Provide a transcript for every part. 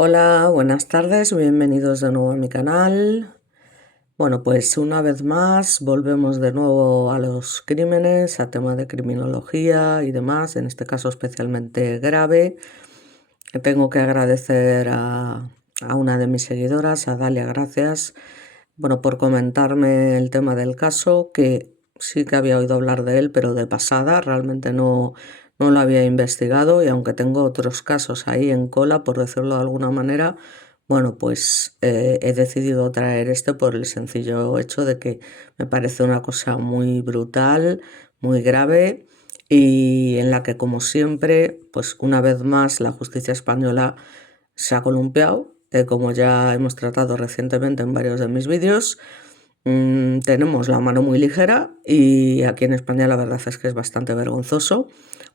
Hola, buenas tardes, bienvenidos de nuevo a mi canal. Bueno, pues una vez más volvemos de nuevo a los crímenes, a tema de criminología y demás, en este caso especialmente grave. Tengo que agradecer a una de mis seguidoras, a Dalia, gracias, bueno, por comentarme el tema del caso, que sí que había oído hablar de él, pero de pasada, realmente no lo había investigado y aunque tengo otros casos ahí en cola, por decirlo de alguna manera, bueno, pues he decidido traer este por el sencillo hecho de que me parece una cosa muy brutal, muy grave y en la que, como siempre, pues una vez más la justicia española se ha columpiado, como ya hemos tratado recientemente en varios de mis vídeos. Tenemos la mano muy ligera y aquí en España la verdad es que es bastante vergonzoso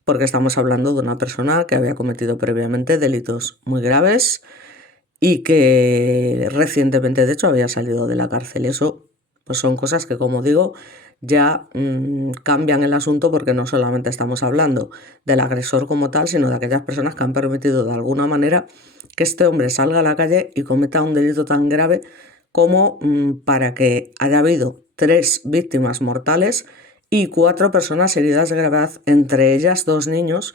porque estamos hablando de una persona que había cometido previamente delitos muy graves y que recientemente de hecho había salido de la cárcel. Eso pues son cosas que, como digo, ya cambian el asunto porque no solamente estamos hablando del agresor como tal, sino de aquellas personas que han permitido de alguna manera que este hombre salga a la calle y cometa un delito tan grave como para que haya habido 3 víctimas mortales y 4 personas heridas de gravedad, entre ellas 2 niños,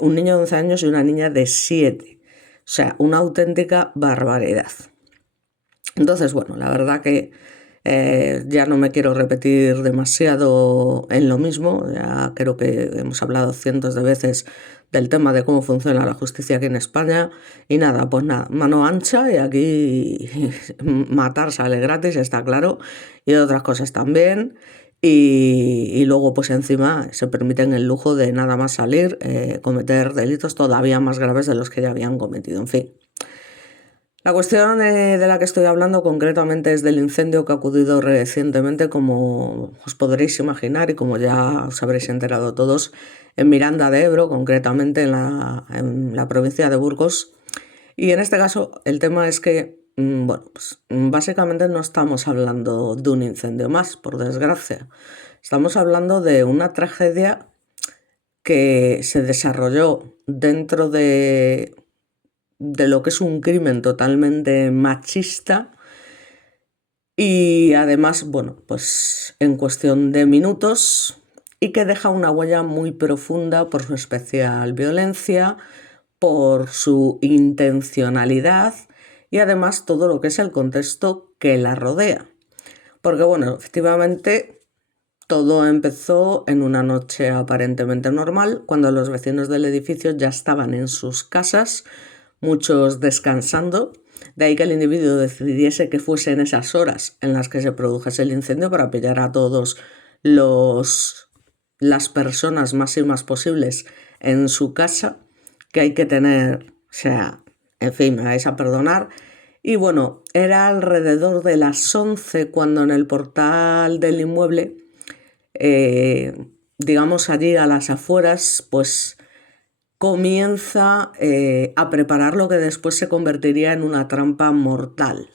un niño de 11 años y una niña de 7. O sea, una auténtica barbaridad. Entonces, bueno, la verdad que ya no me quiero repetir demasiado en lo mismo, ya creo que hemos hablado cientos de veces del tema de cómo funciona la justicia aquí en España y nada, pues nada, mano ancha y aquí matar sale gratis, está claro, y otras cosas también. Y luego pues encima se permiten el lujo de nada más salir cometer delitos todavía más graves de los que ya habían cometido, en fin. La cuestión de la que estoy hablando concretamente es del incendio que ha ocurrido recientemente, como os podréis imaginar y como ya os habréis enterado todos, en Miranda de Ebro, concretamente en la provincia de Burgos. Y en este caso el tema es que, bueno, pues básicamente no estamos hablando de un incendio más, por desgracia. Estamos hablando de una tragedia que se desarrolló dentro de lo que es un crimen totalmente machista y además, bueno, pues en cuestión de minutos y que deja una huella muy profunda por su especial violencia, por su intencionalidad y además todo lo que es el contexto que la rodea. Porque bueno, efectivamente todo empezó en una noche aparentemente normal, cuando los vecinos del edificio ya estaban en sus casas, muchos descansando. De ahí que el individuo decidiese que fuesen esas horas en las que se produjese el incendio para pillar a todos las personas máximas posibles en su casa, que hay que tener, o sea, en fin, me vais a perdonar. Y bueno, era alrededor de las 11 cuando en el portal del inmueble, digamos allí a las afueras, pues comienza a preparar lo que después se convertiría en una trampa mortal.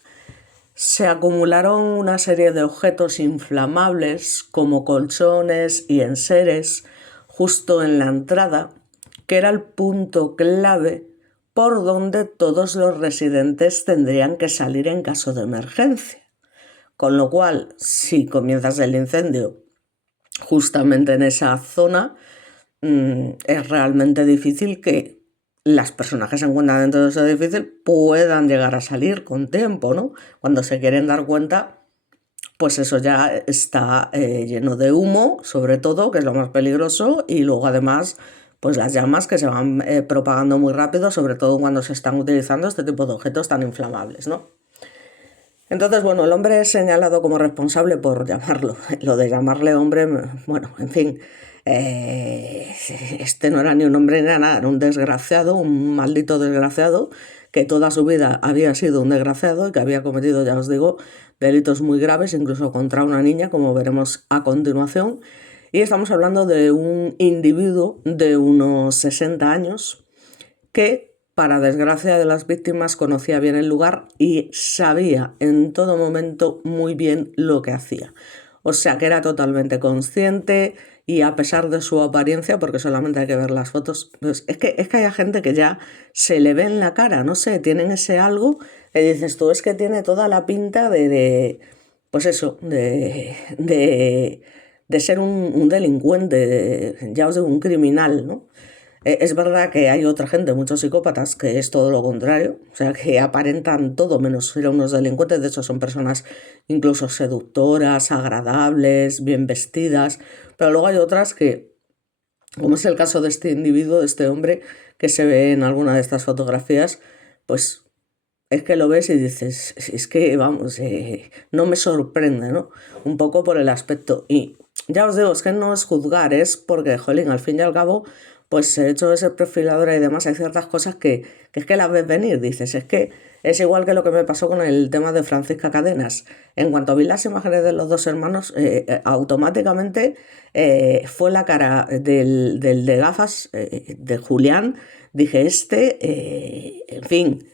Se acumularon una serie de objetos inflamables como colchones y enseres justo en la entrada, que era el punto clave por donde todos los residentes tendrían que salir en caso de emergencia. Con lo cual, si comienzas el incendio justamente en esa zona, es realmente difícil que las personas que se encuentran dentro de ese edificio puedan llegar a salir con tiempo, ¿no? Cuando se quieren dar cuenta, pues eso ya está lleno de humo, sobre todo, que es lo más peligroso, y luego además, pues las llamas que se van propagando muy rápido, sobre todo cuando se están utilizando este tipo de objetos tan inflamables, ¿no? Entonces, bueno, el hombre es señalado como responsable por llamarlo. Lo de llamarle hombre, bueno, en fin, eh, este no era ni un hombre ni nada, era un desgraciado, un maldito desgraciado, que toda su vida había sido un desgraciado y que había cometido, ya os digo, delitos muy graves, incluso contra una niña, como veremos a continuación. Y estamos hablando de un individuo de unos 60 años que, para desgracia de las víctimas, conocía bien el lugar y sabía en todo momento muy bien lo que hacía. O sea que era totalmente consciente y a pesar de su apariencia, porque solamente hay que ver las fotos, pues es que hay gente que ya se le ve en la cara, no sé, tienen ese algo que dices tú, es que tiene toda la pinta pues eso, de ser un delincuente, ya os digo, un criminal, ¿no? Es verdad que hay otra gente, muchos psicópatas, que es todo lo contrario, o sea, que aparentan todo menos ser unos delincuentes, de hecho son personas incluso seductoras, agradables, bien vestidas, pero luego hay otras que, como es el caso de este individuo, de este hombre que se ve en alguna de estas fotografías, pues es que lo ves y dices, es que vamos, no me sorprende, ¿no? Un poco por el aspecto. Y ya os digo, es que no es juzgar, es porque, jolín, al fin y al cabo, pues he hecho de ser perfiladora y demás, hay ciertas cosas que es que las ves venir, dices, es que es igual que lo que me pasó con el tema de Francisca Cadenas. En cuanto vi las imágenes de los dos hermanos, automáticamente fue la cara del de gafas, de Julián, dije, en fin.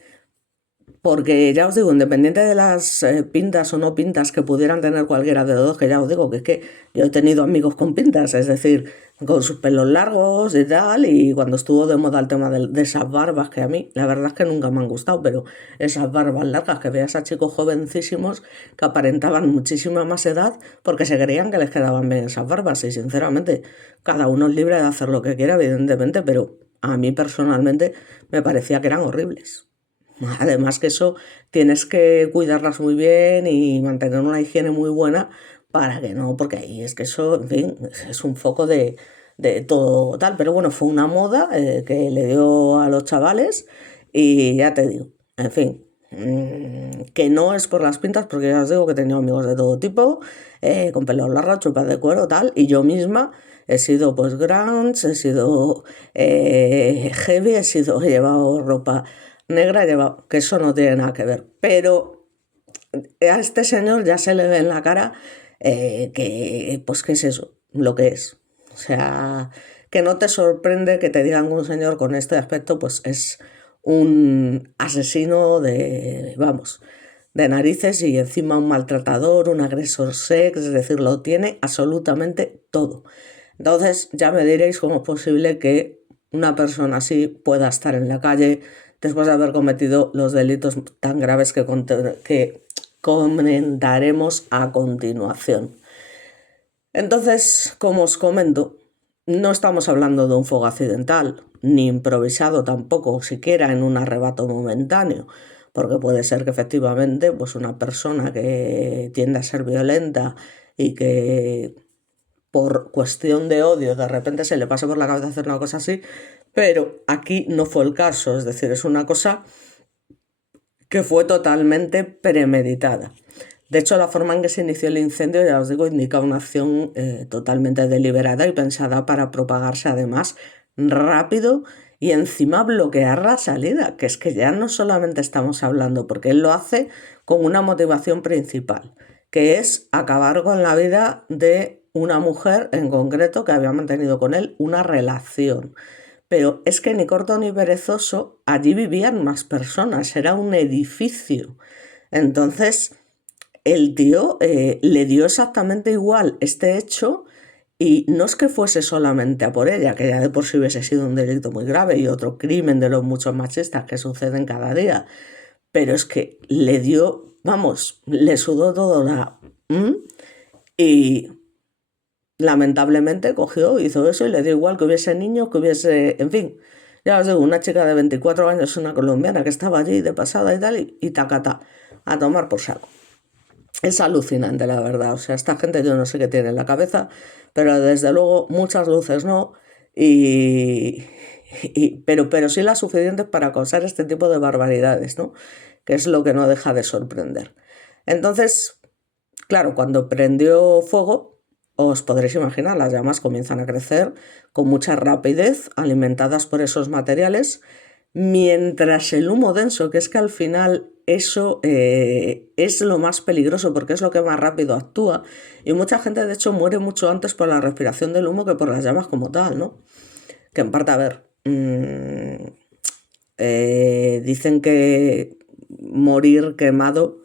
Porque ya os digo, independiente de las pintas o no pintas que pudieran tener cualquiera de los dos, que ya os digo que es que yo he tenido amigos con pintas, es decir, con sus pelos largos y tal, y cuando estuvo de moda el tema de esas barbas, que a mí la verdad es que nunca me han gustado, pero esas barbas largas que veías a chicos jovencísimos que aparentaban muchísima más edad porque se creían que les quedaban bien esas barbas, y sinceramente, cada uno es libre de hacer lo que quiera, evidentemente, pero a mí personalmente me parecía que eran horribles. Además que eso tienes que cuidarlas muy bien y mantener una higiene muy buena para que no, porque ahí es que eso, en fin, es un foco de todo tal. Pero bueno, fue una moda que le dio a los chavales y ya te digo, en fin, que no es por las pintas, porque ya os digo que he tenido amigos de todo tipo, con pelos largos, chupas de cuero, tal, y yo misma he sido pues grunge, he sido heavy, he llevado ropa negra, llevado, que eso no tiene nada que ver. Pero a este señor ya se le ve en la cara pues, ¿qué es eso? Lo que es. O sea, que no te sorprende que te digan un señor con este aspecto, pues es un asesino vamos, de narices y encima un maltratador, un agresor sex, es decir, lo tiene absolutamente todo. Entonces ya me diréis cómo es posible que una persona así pueda estar en la calle después de haber cometido los delitos tan graves que comentaremos a continuación. Entonces, como os comento, no estamos hablando de un fuego accidental, ni improvisado tampoco, siquiera en un arrebato momentáneo, porque puede ser que efectivamente pues una persona que tiende a ser violenta y que por cuestión de odio de repente se le pase por la cabeza hacer una cosa así, pero aquí no fue el caso, es decir, es una cosa que fue totalmente premeditada. De hecho, la forma en que se inició el incendio, ya os digo, indica una acción totalmente deliberada y pensada para propagarse además rápido y encima bloquear la salida, que es que ya no solamente estamos hablando, porque él lo hace con una motivación principal, que es acabar con la vida de una mujer en concreto que había mantenido con él una relación. Pero es que ni corto ni perezoso, allí vivían más personas, era un edificio. Entonces, el tío le dio exactamente igual este hecho y no es que fuese solamente a por ella, que ya de por sí hubiese sido un delito muy grave y otro crimen de los muchos machistas que suceden cada día, pero es que le dio, vamos, le sudó todo y lamentablemente cogió, hizo eso y le dio igual que hubiese niños, que hubiese, en fin, ya os digo, una chica de 24 años, una colombiana que estaba allí de pasada y tal, y tacata, a tomar por saco. Es alucinante, la verdad. O sea, esta gente yo no sé qué tiene en la cabeza, pero desde luego muchas luces no, y, pero sí las suficientes para causar este tipo de barbaridades, ¿no? Que es lo que no deja de sorprender. Entonces, claro, cuando prendió fuego, os podréis imaginar, las llamas comienzan a crecer con mucha rapidez, alimentadas por esos materiales, mientras el humo denso, que es que al final eso es lo más peligroso porque es lo que más rápido actúa, y mucha gente de hecho muere mucho antes por la respiración del humo que por las llamas como tal, ¿no? Que en parte, a ver, dicen que morir quemado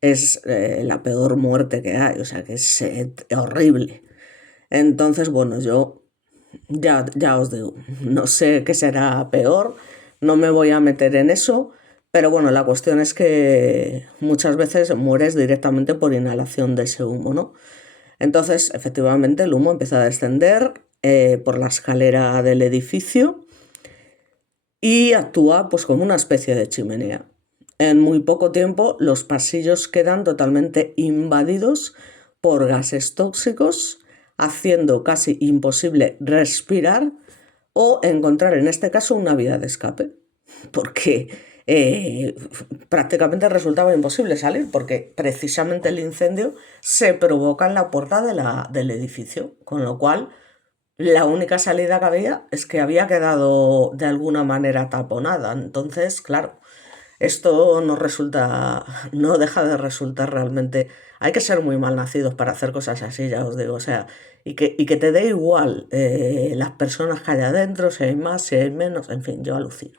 es la peor muerte que hay, o sea que es horrible. Entonces, bueno, yo ya os digo, no sé qué será peor, no me voy a meter en eso, pero bueno, la cuestión es que muchas veces mueres directamente por inhalación de ese humo, ¿no? Entonces, efectivamente, el humo empieza a descender por la escalera del edificio y actúa pues como una especie de chimenea. En muy poco tiempo los pasillos quedan totalmente invadidos por gases tóxicos, haciendo casi imposible respirar o encontrar en este caso una vía de escape, porque eh, prácticamente resultaba imposible salir, porque precisamente el incendio se provoca en la puerta del edificio, con lo cual la única salida que había es que había quedado de alguna manera taponada. Entonces, claro, esto no resulta, no deja de resultar realmente. Hay que ser muy mal nacidos para hacer cosas así, ya os digo. O sea, y que te dé igual las personas que hay adentro, si hay más, si hay menos, en fin, yo alucino.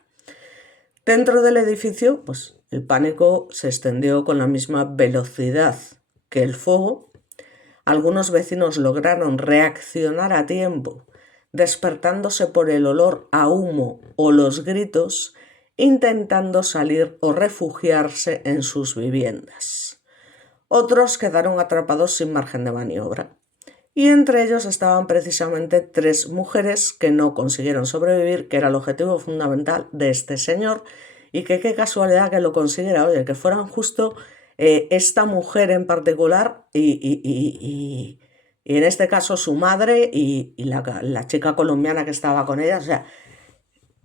Dentro del edificio, pues el pánico se extendió con la misma velocidad que el fuego. Algunos vecinos lograron reaccionar a tiempo, despertándose por el olor a humo o los gritos, intentando salir o refugiarse en sus viviendas. Otros quedaron atrapados sin margen de maniobra. Y entre ellos estaban precisamente 3 mujeres que no consiguieron sobrevivir, que era el objetivo fundamental de este señor, y que qué casualidad que lo consiguiera, oye, que fueran justo esta mujer en particular y en este caso su madre y la chica colombiana que estaba con ella, o sea,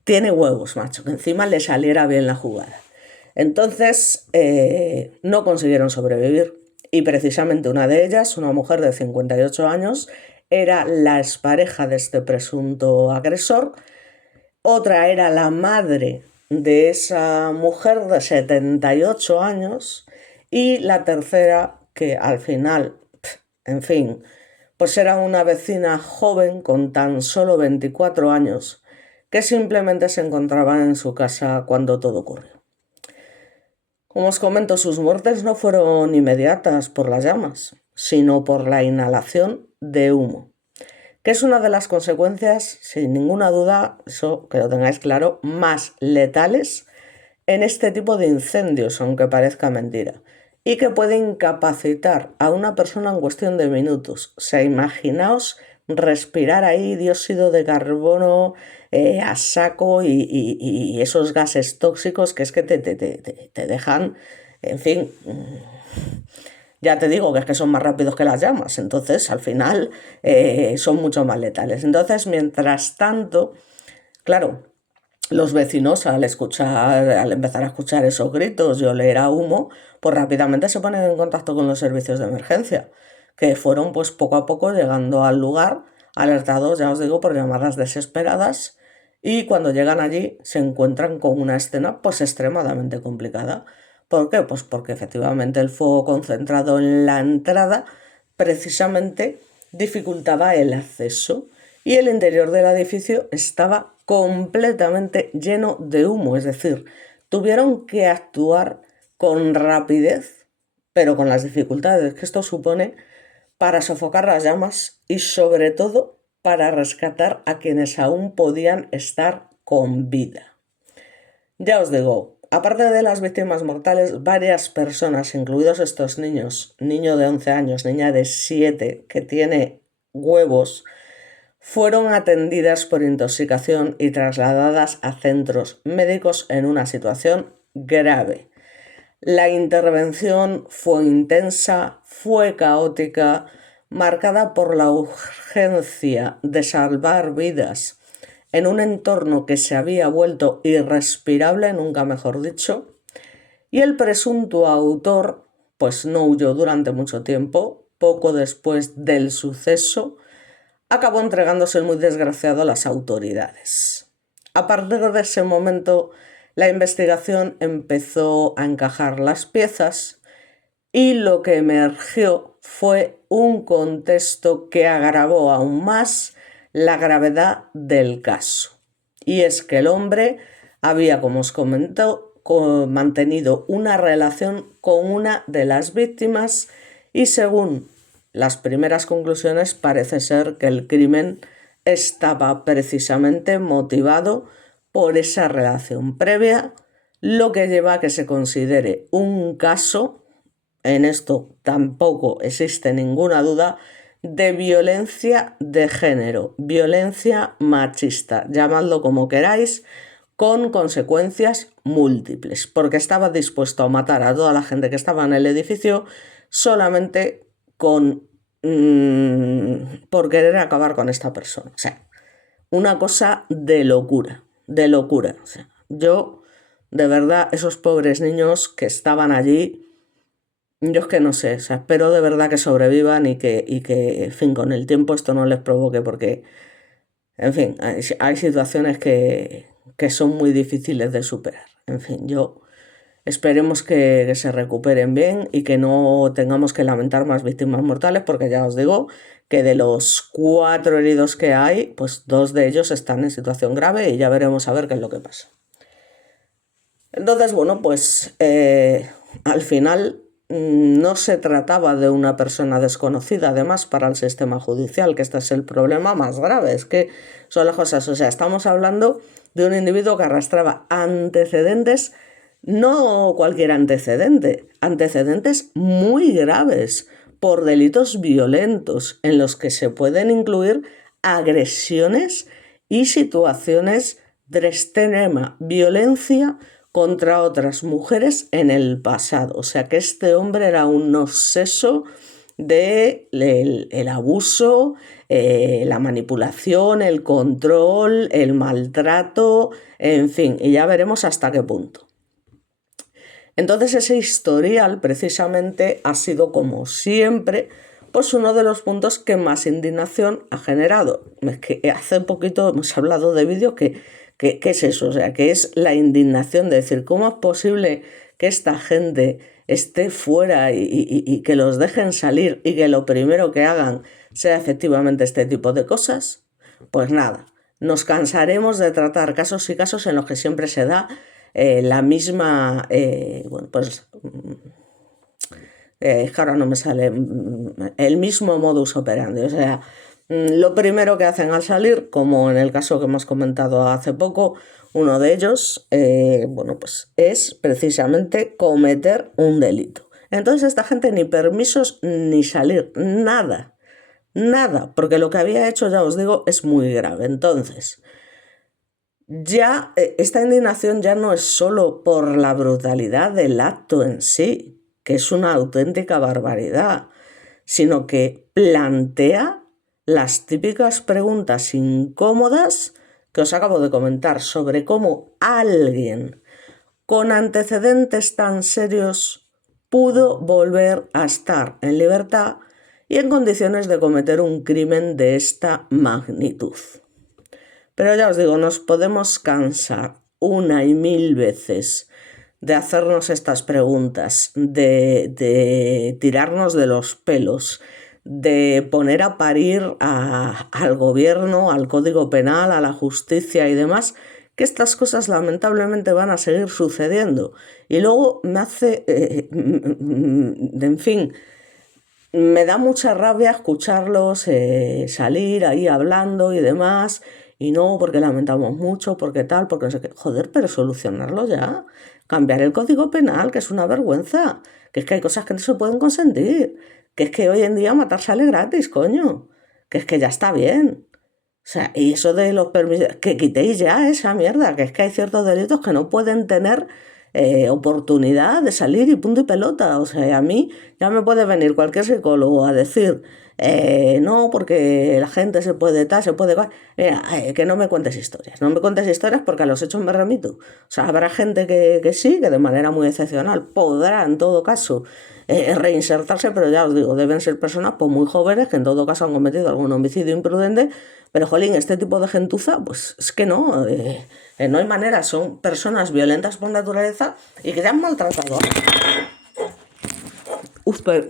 tiene huevos, macho, que encima le saliera bien la jugada. Entonces, no consiguieron sobrevivir. Y precisamente una de ellas, una mujer de 58 años, era la expareja de este presunto agresor. Otra era la madre de esa mujer de 78 años. Y la tercera, que al final, en fin, pues era una vecina joven con tan solo 24 años, que simplemente se encontraba en su casa cuando todo ocurrió. Como os comento, sus muertes no fueron inmediatas por las llamas, sino por la inhalación de humo, que es una de las consecuencias, sin ninguna duda, eso que lo tengáis claro, más letales en este tipo de incendios, aunque parezca mentira, y que puede incapacitar a una persona en cuestión de minutos. O sea, imaginaos respirar ahí dióxido de carbono a saco y esos gases tóxicos que es que te dejan, en fin, ya te digo que es que son más rápidos que las llamas, entonces al final son mucho más letales. Entonces, mientras tanto, claro, los vecinos al empezar a escuchar esos gritos y oler a humo, pues rápidamente se ponen en contacto con los servicios de emergencia, que fueron pues poco a poco llegando al lugar, alertados, ya os digo, por llamadas desesperadas, y cuando llegan allí se encuentran con una escena pues extremadamente complicada. ¿Por qué? Pues porque efectivamente el fuego concentrado en la entrada precisamente dificultaba el acceso y el interior del edificio estaba completamente lleno de humo, es decir, tuvieron que actuar con rapidez, pero con las dificultades que esto supone para sofocar las llamas y sobre todo para rescatar a quienes aún podían estar con vida. Ya os digo, aparte de las víctimas mortales, varias personas, incluidos estos niños, niño de 11 años, niña de 7, que tiene huevos, fueron atendidas por intoxicación y trasladadas a centros médicos en una situación grave. La intervención fue intensa, fue caótica, marcada por la urgencia de salvar vidas en un entorno que se había vuelto irrespirable, nunca mejor dicho, y el presunto autor pues no huyó durante mucho tiempo. Poco después del suceso acabó entregándose el muy desgraciado a las autoridades. A partir de ese momento, la investigación empezó a encajar las piezas y lo que emergió fue un contexto que agravó aún más la gravedad del caso. Y es que el hombre había, como os comento, mantenido una relación con una de las víctimas y según las primeras conclusiones parece ser que el crimen estaba precisamente motivado por esa relación previa, lo que lleva a que se considere un caso, en esto tampoco existe ninguna duda, de violencia de género, violencia machista, llamadlo como queráis, con consecuencias múltiples, porque estaba dispuesto a matar a toda la gente que estaba en el edificio solamente por querer acabar con esta persona. O sea, una cosa de locura, de locura. O sea, yo, de verdad, esos pobres niños que estaban allí, yo es que no sé, o sea, espero de verdad que sobrevivan y que, en fin, con el tiempo esto no les provoque, porque, en fin, hay situaciones que son muy difíciles de superar. En fin, esperemos que se recuperen bien y que no tengamos que lamentar más víctimas mortales, porque ya os digo que de los 4 heridos que hay, pues 2 de ellos están en situación grave y ya veremos a ver qué es lo que pasa. Entonces, bueno, pues al final no se trataba de una persona desconocida, además, para el sistema judicial, que este es el problema más grave, es que son las cosas, o sea, estamos hablando de un individuo que arrastraba antecedentes, no cualquier antecedente, antecedentes muy graves por delitos violentos en los que se pueden incluir agresiones y situaciones de extrema violencia contra otras mujeres en el pasado. O sea que este hombre era un obseso del abuso, la manipulación, el control, el maltrato, en fin, y ya veremos hasta qué punto. Entonces ese historial precisamente ha sido, como siempre, pues uno de los puntos que más indignación ha generado. Es que hace poquito hemos hablado de vídeos ¿qué es eso? O sea, que es la indignación de decir, ¿cómo es posible que esta gente esté fuera y que los dejen salir y que lo primero que hagan sea efectivamente este tipo de cosas? Pues nada, nos cansaremos de tratar casos y casos en los que siempre se da la misma, bueno, pues es que ahora no me sale el mismo modus operandi. O sea, lo primero que hacen al salir, como en el caso que hemos comentado hace poco, uno de ellos, bueno, pues es precisamente cometer un delito. Entonces esta gente ni permisos ni salir, nada, nada, porque lo que había hecho, ya os digo, es muy grave. Entonces, ya esta indignación ya no es solo por la brutalidad del acto en sí, que es una auténtica barbaridad, sino que plantea las típicas preguntas incómodas que os acabo de comentar sobre cómo alguien con antecedentes tan serios pudo volver a estar en libertad y en condiciones de cometer un crimen de esta magnitud. Pero ya os digo, nos podemos cansar una y mil veces de hacernos estas preguntas, de tirarnos de los pelos, de poner a parir al gobierno, al Código Penal, a la justicia y demás, que estas cosas lamentablemente van a seguir sucediendo. Y luego me hace, en fin, me da mucha rabia escucharlos salir ahí hablando y demás, y no, porque lamentamos mucho, porque tal, porque no sé qué. Joder, pero solucionarlo ya. Cambiar el Código Penal, que es una vergüenza. Que es que hay cosas que no se pueden consentir. Que es que hoy en día matar sale gratis, coño. Que es que ya está bien. O sea, y eso de los permisos, que quitéis ya esa mierda, que es que hay ciertos delitos que no pueden tener oportunidad de salir y punto y pelota. O sea, a mí ya me puede venir cualquier psicólogo a decir, no, porque la gente se puede tal, se puede... Mira, que no me cuentes historias, no me cuentes historias porque a los hechos me remito. O sea, habrá gente que sí, que de manera muy excepcional podrá en todo caso reinsertarse, pero ya os digo, deben ser personas pues, muy jóvenes que en todo caso han cometido algún homicidio imprudente, pero jolín, este tipo de gentuza, pues es que no hay manera, son personas violentas por naturaleza y que te han maltratado.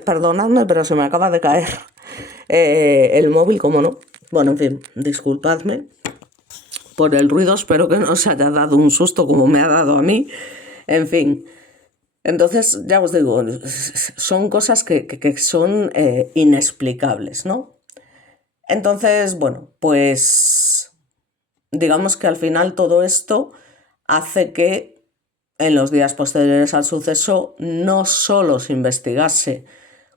Perdonadme, pero se me acaba de caer el móvil, ¿cómo no? Bueno, en fin, disculpadme por el ruido, espero que no os haya dado un susto como me ha dado a mí. En fin, Entonces, ya os digo, son cosas que son inexplicables, ¿no? Entonces, bueno, pues digamos que al final todo esto hace que en los días posteriores al suceso no solo se investigase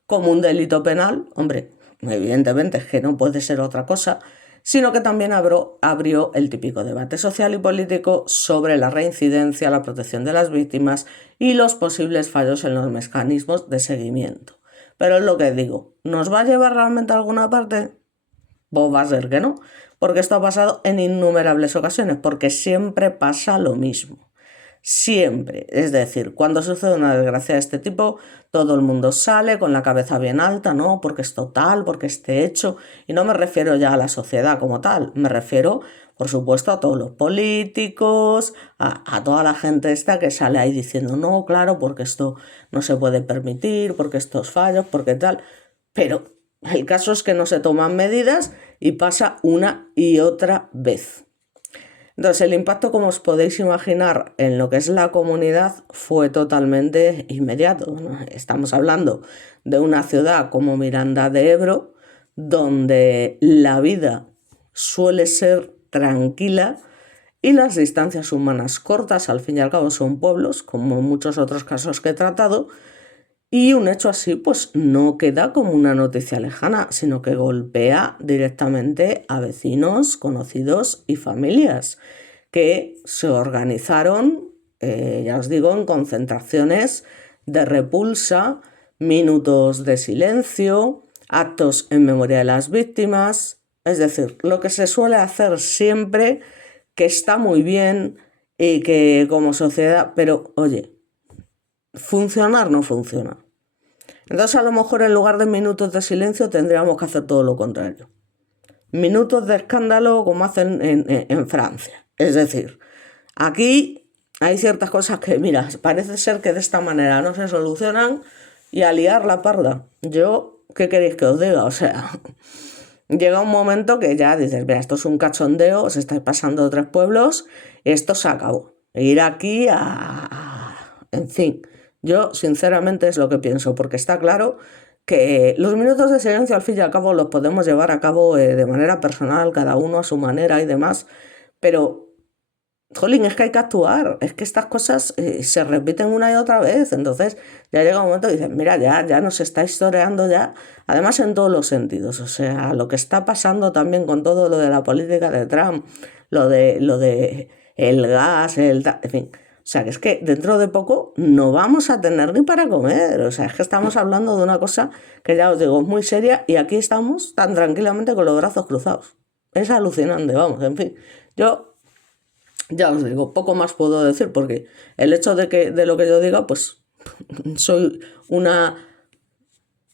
como un delito penal, hombre, evidentemente es que no puede ser otra cosa, sino que también abrió el típico debate social y político sobre la reincidencia, la protección de las víctimas y los posibles fallos en los mecanismos de seguimiento. Pero es lo que digo, ¿nos va a llevar realmente a alguna parte? Pues va a ser que no, porque esto ha pasado en innumerables ocasiones, porque siempre pasa lo mismo. Siempre. Es decir, cuando sucede una desgracia de este tipo, todo el mundo sale con la cabeza bien alta, ¿no? Porque es total, porque esté hecho. Y no me refiero ya a la sociedad como tal, me refiero, por supuesto, a todos los políticos, a toda la gente esta que sale ahí diciendo, no, claro, porque esto no se puede permitir, porque estos fallos, porque tal. Pero el caso es que no se toman medidas y pasa una y otra vez. Entonces, el impacto, como os podéis imaginar, en lo que es la comunidad fue totalmente inmediato, ¿no? Estamos hablando de una ciudad como Miranda de Ebro, donde la vida suele ser tranquila y las distancias humanas cortas, al fin y al cabo son pueblos, como en muchos otros casos que he tratado, y un hecho así pues no queda como una noticia lejana, sino que golpea directamente a vecinos, conocidos y familias que se organizaron, ya os digo, en concentraciones de repulsa, minutos de silencio, actos en memoria de las víctimas, es decir, lo que se suele hacer siempre, que está muy bien y que como sociedad, pero oye, funcionar no funciona. Entonces a lo mejor en lugar de minutos de silencio tendríamos que hacer todo lo contrario. Minutos de escándalo como hacen en Francia. Es decir, aquí hay ciertas cosas que, mira, parece ser que de esta manera no se solucionan y a liar la parda. Yo, ¿qué queréis que os diga? O sea, llega un momento que ya dices, mira, esto es un cachondeo, os estáis pasando 3 pueblos, esto se acabó. Ir aquí En fin, yo sinceramente es lo que pienso, porque está claro que los minutos de silencio al fin y al cabo los podemos llevar a cabo de manera personal, cada uno a su manera y demás, pero jolín, es que hay que actuar, es que estas cosas se repiten una y otra vez, entonces ya llega un momento que dices, mira, ya nos está historiando ya, además en todos los sentidos, o sea, lo que está pasando también con todo lo de la política de Trump, lo de el gas, en fin, o sea, que es que dentro de poco no vamos a tener ni para comer, o sea, es que estamos hablando de una cosa que ya os digo, es muy seria y aquí estamos tan tranquilamente con los brazos cruzados. Es alucinante, vamos, en fin. Yo ya os digo, poco más puedo decir porque el hecho de lo que yo diga, pues soy una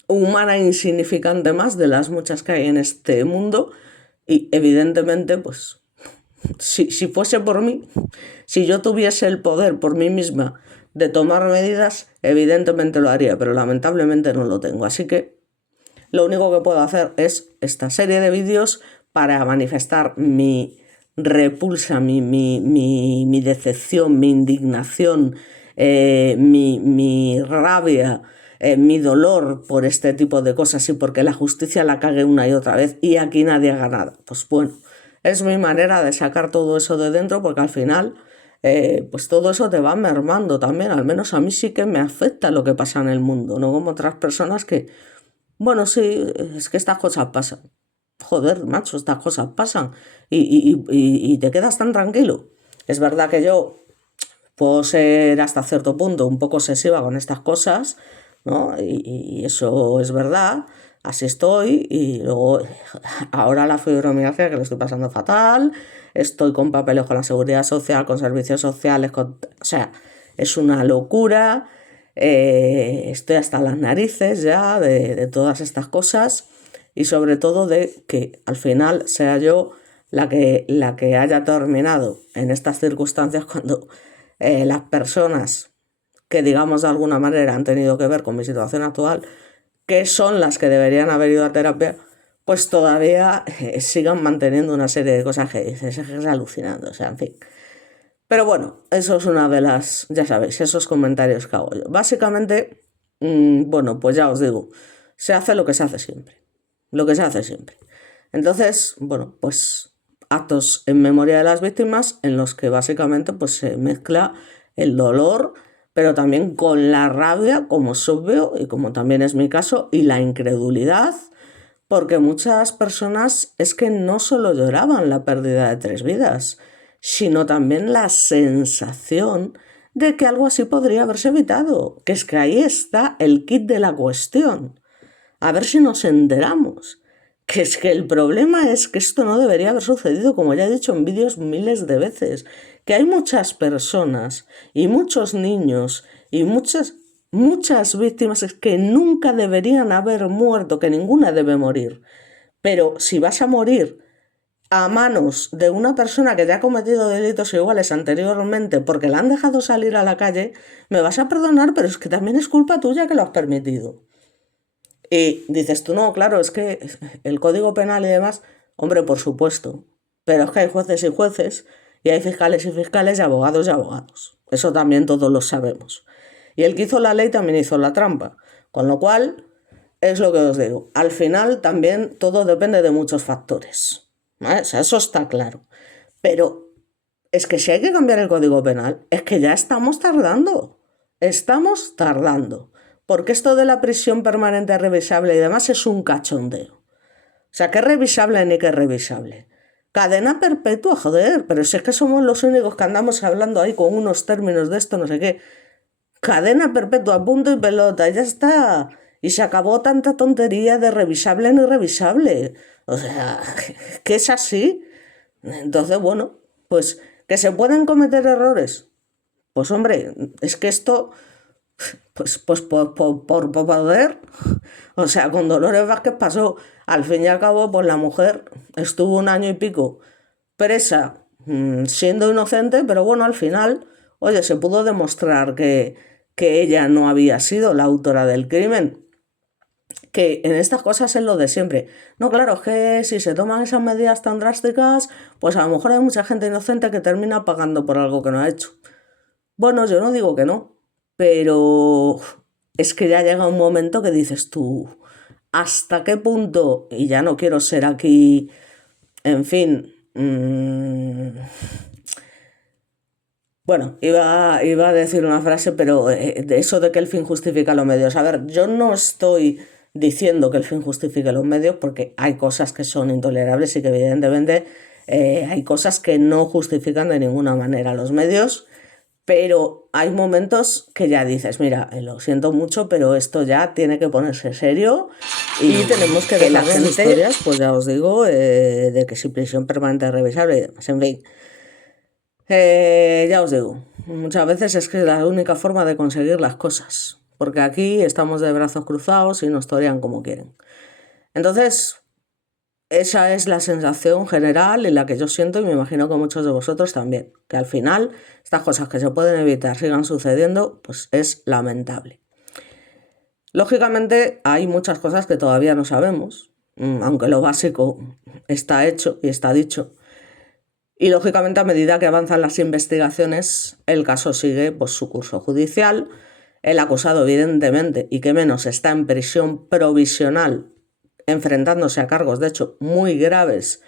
humana insignificante más de las muchas que hay en este mundo y evidentemente, pues si fuese por mí, si yo tuviese el poder por mí misma de tomar medidas, evidentemente lo haría, pero lamentablemente no lo tengo. Así que lo único que puedo hacer es esta serie de vídeos para manifestar mi repulsa, mi decepción, mi indignación, mi rabia, mi dolor por este tipo de cosas y porque la justicia la cague una y otra vez y aquí nadie haga nada. Pues bueno, es mi manera de sacar todo eso de dentro porque al final pues todo eso te va mermando también, al menos a mí sí que me afecta lo que pasa en el mundo, no como otras personas que, bueno, sí, es que estas cosas pasan. Joder, macho, estas cosas pasan y te quedas tan tranquilo. Es verdad que yo puedo ser hasta cierto punto un poco obsesiva con estas cosas, ¿no? Y eso es verdad, así estoy. Y luego, ahora la fibromialgia que lo estoy pasando fatal, estoy con papeles con la seguridad social, con servicios sociales, o sea, es una locura. Estoy hasta las narices ya de todas estas cosas y sobre todo de que al final sea yo la que haya terminado en estas circunstancias cuando las personas que digamos de alguna manera han tenido que ver con mi situación actual, que son las que deberían haber ido a terapia, pues todavía sigan manteniendo una serie de cosas que dices, es alucinante, o sea, en fin. Pero bueno, eso es una de las, ya sabéis, esos comentarios que hago yo. Básicamente, bueno, pues ya os digo, se hace lo que se hace siempre. Lo que se hace siempre. Entonces, bueno, pues actos en memoria de las víctimas en los que básicamente pues se mezcla el dolor, pero también con la rabia, como es obvio y como también es mi caso, y la incredulidad, porque muchas personas es que no solo lloraban la pérdida de 3 vidas, sino también la sensación de que algo así podría haberse evitado, que es que ahí está el kit de la cuestión. A ver si nos enteramos. Que es que el problema es que esto no debería haber sucedido, como ya he dicho en vídeos miles de veces, que hay muchas personas y muchos niños y muchas víctimas que nunca deberían haber muerto, que ninguna debe morir. Pero si vas a morir a manos de una persona que ya ha cometido delitos iguales anteriormente porque la han dejado salir a la calle, me vas a perdonar, pero es que también es culpa tuya que lo has permitido. Y dices tú, no, claro, es que el Código Penal y demás, hombre, por supuesto, pero es que hay jueces y jueces, y hay fiscales y fiscales y abogados y abogados. Eso también todos lo sabemos. Y el que hizo la ley también hizo la trampa. Con lo cual, es lo que os digo. Al final también todo depende de muchos factores. ¿Vale? O sea, eso está claro. Pero es que si hay que cambiar el Código Penal, es que ya estamos tardando. Estamos tardando. Porque esto de la prisión permanente revisable y demás es un cachondeo. O sea, ¿qué revisable ni qué revisable? Cadena perpetua, joder, pero si es que somos los únicos que andamos hablando ahí con unos términos de esto, no sé qué. Cadena perpetua, punto y pelota, ya está. Y se acabó tanta tontería de revisable ni revisable. O sea, que es así. Entonces, bueno, pues que se pueden cometer errores. Pues hombre, es que esto, pues por poder, o sea, con Dolores Vázquez pasó, al fin y al cabo, pues la mujer estuvo 1 año y pico presa, siendo inocente, pero bueno, al final, oye, se pudo demostrar que ella no había sido la autora del crimen. Que en estas cosas es lo de siempre. No, claro, es que si se toman esas medidas tan drásticas, pues a lo mejor hay mucha gente inocente que termina pagando por algo que no ha hecho. Bueno, yo no digo que no, pero es que ya llega un momento que dices tú, ¿hasta qué punto? Y ya no quiero ser aquí, en fin. Bueno, iba a decir una frase, pero de eso de que el fin justifica los medios. A ver, yo no estoy diciendo que el fin justifique los medios porque hay cosas que son intolerables y que evidentemente hay cosas que no justifican de ninguna manera los medios, pero hay momentos que ya dices, mira, lo siento mucho, pero esto ya tiene que ponerse serio y tenemos que dejar las historias, pues ya os digo, de que si prisión permanente revisable y demás, en fin. Ya os digo, muchas veces es que es la única forma de conseguir las cosas, porque aquí estamos de brazos cruzados y nos torean como quieren. Entonces, esa es la sensación general y la que yo siento y me imagino que muchos de vosotros también, que al final estas cosas que se pueden evitar sigan sucediendo, pues es lamentable. Lógicamente hay muchas cosas que todavía no sabemos, aunque lo básico está hecho y está dicho. Y lógicamente a medida que avanzan las investigaciones, el caso sigue pues, su curso judicial. El acusado, evidentemente, y que menos, está en prisión provisional, enfrentándose a cargos, de hecho, muy graves,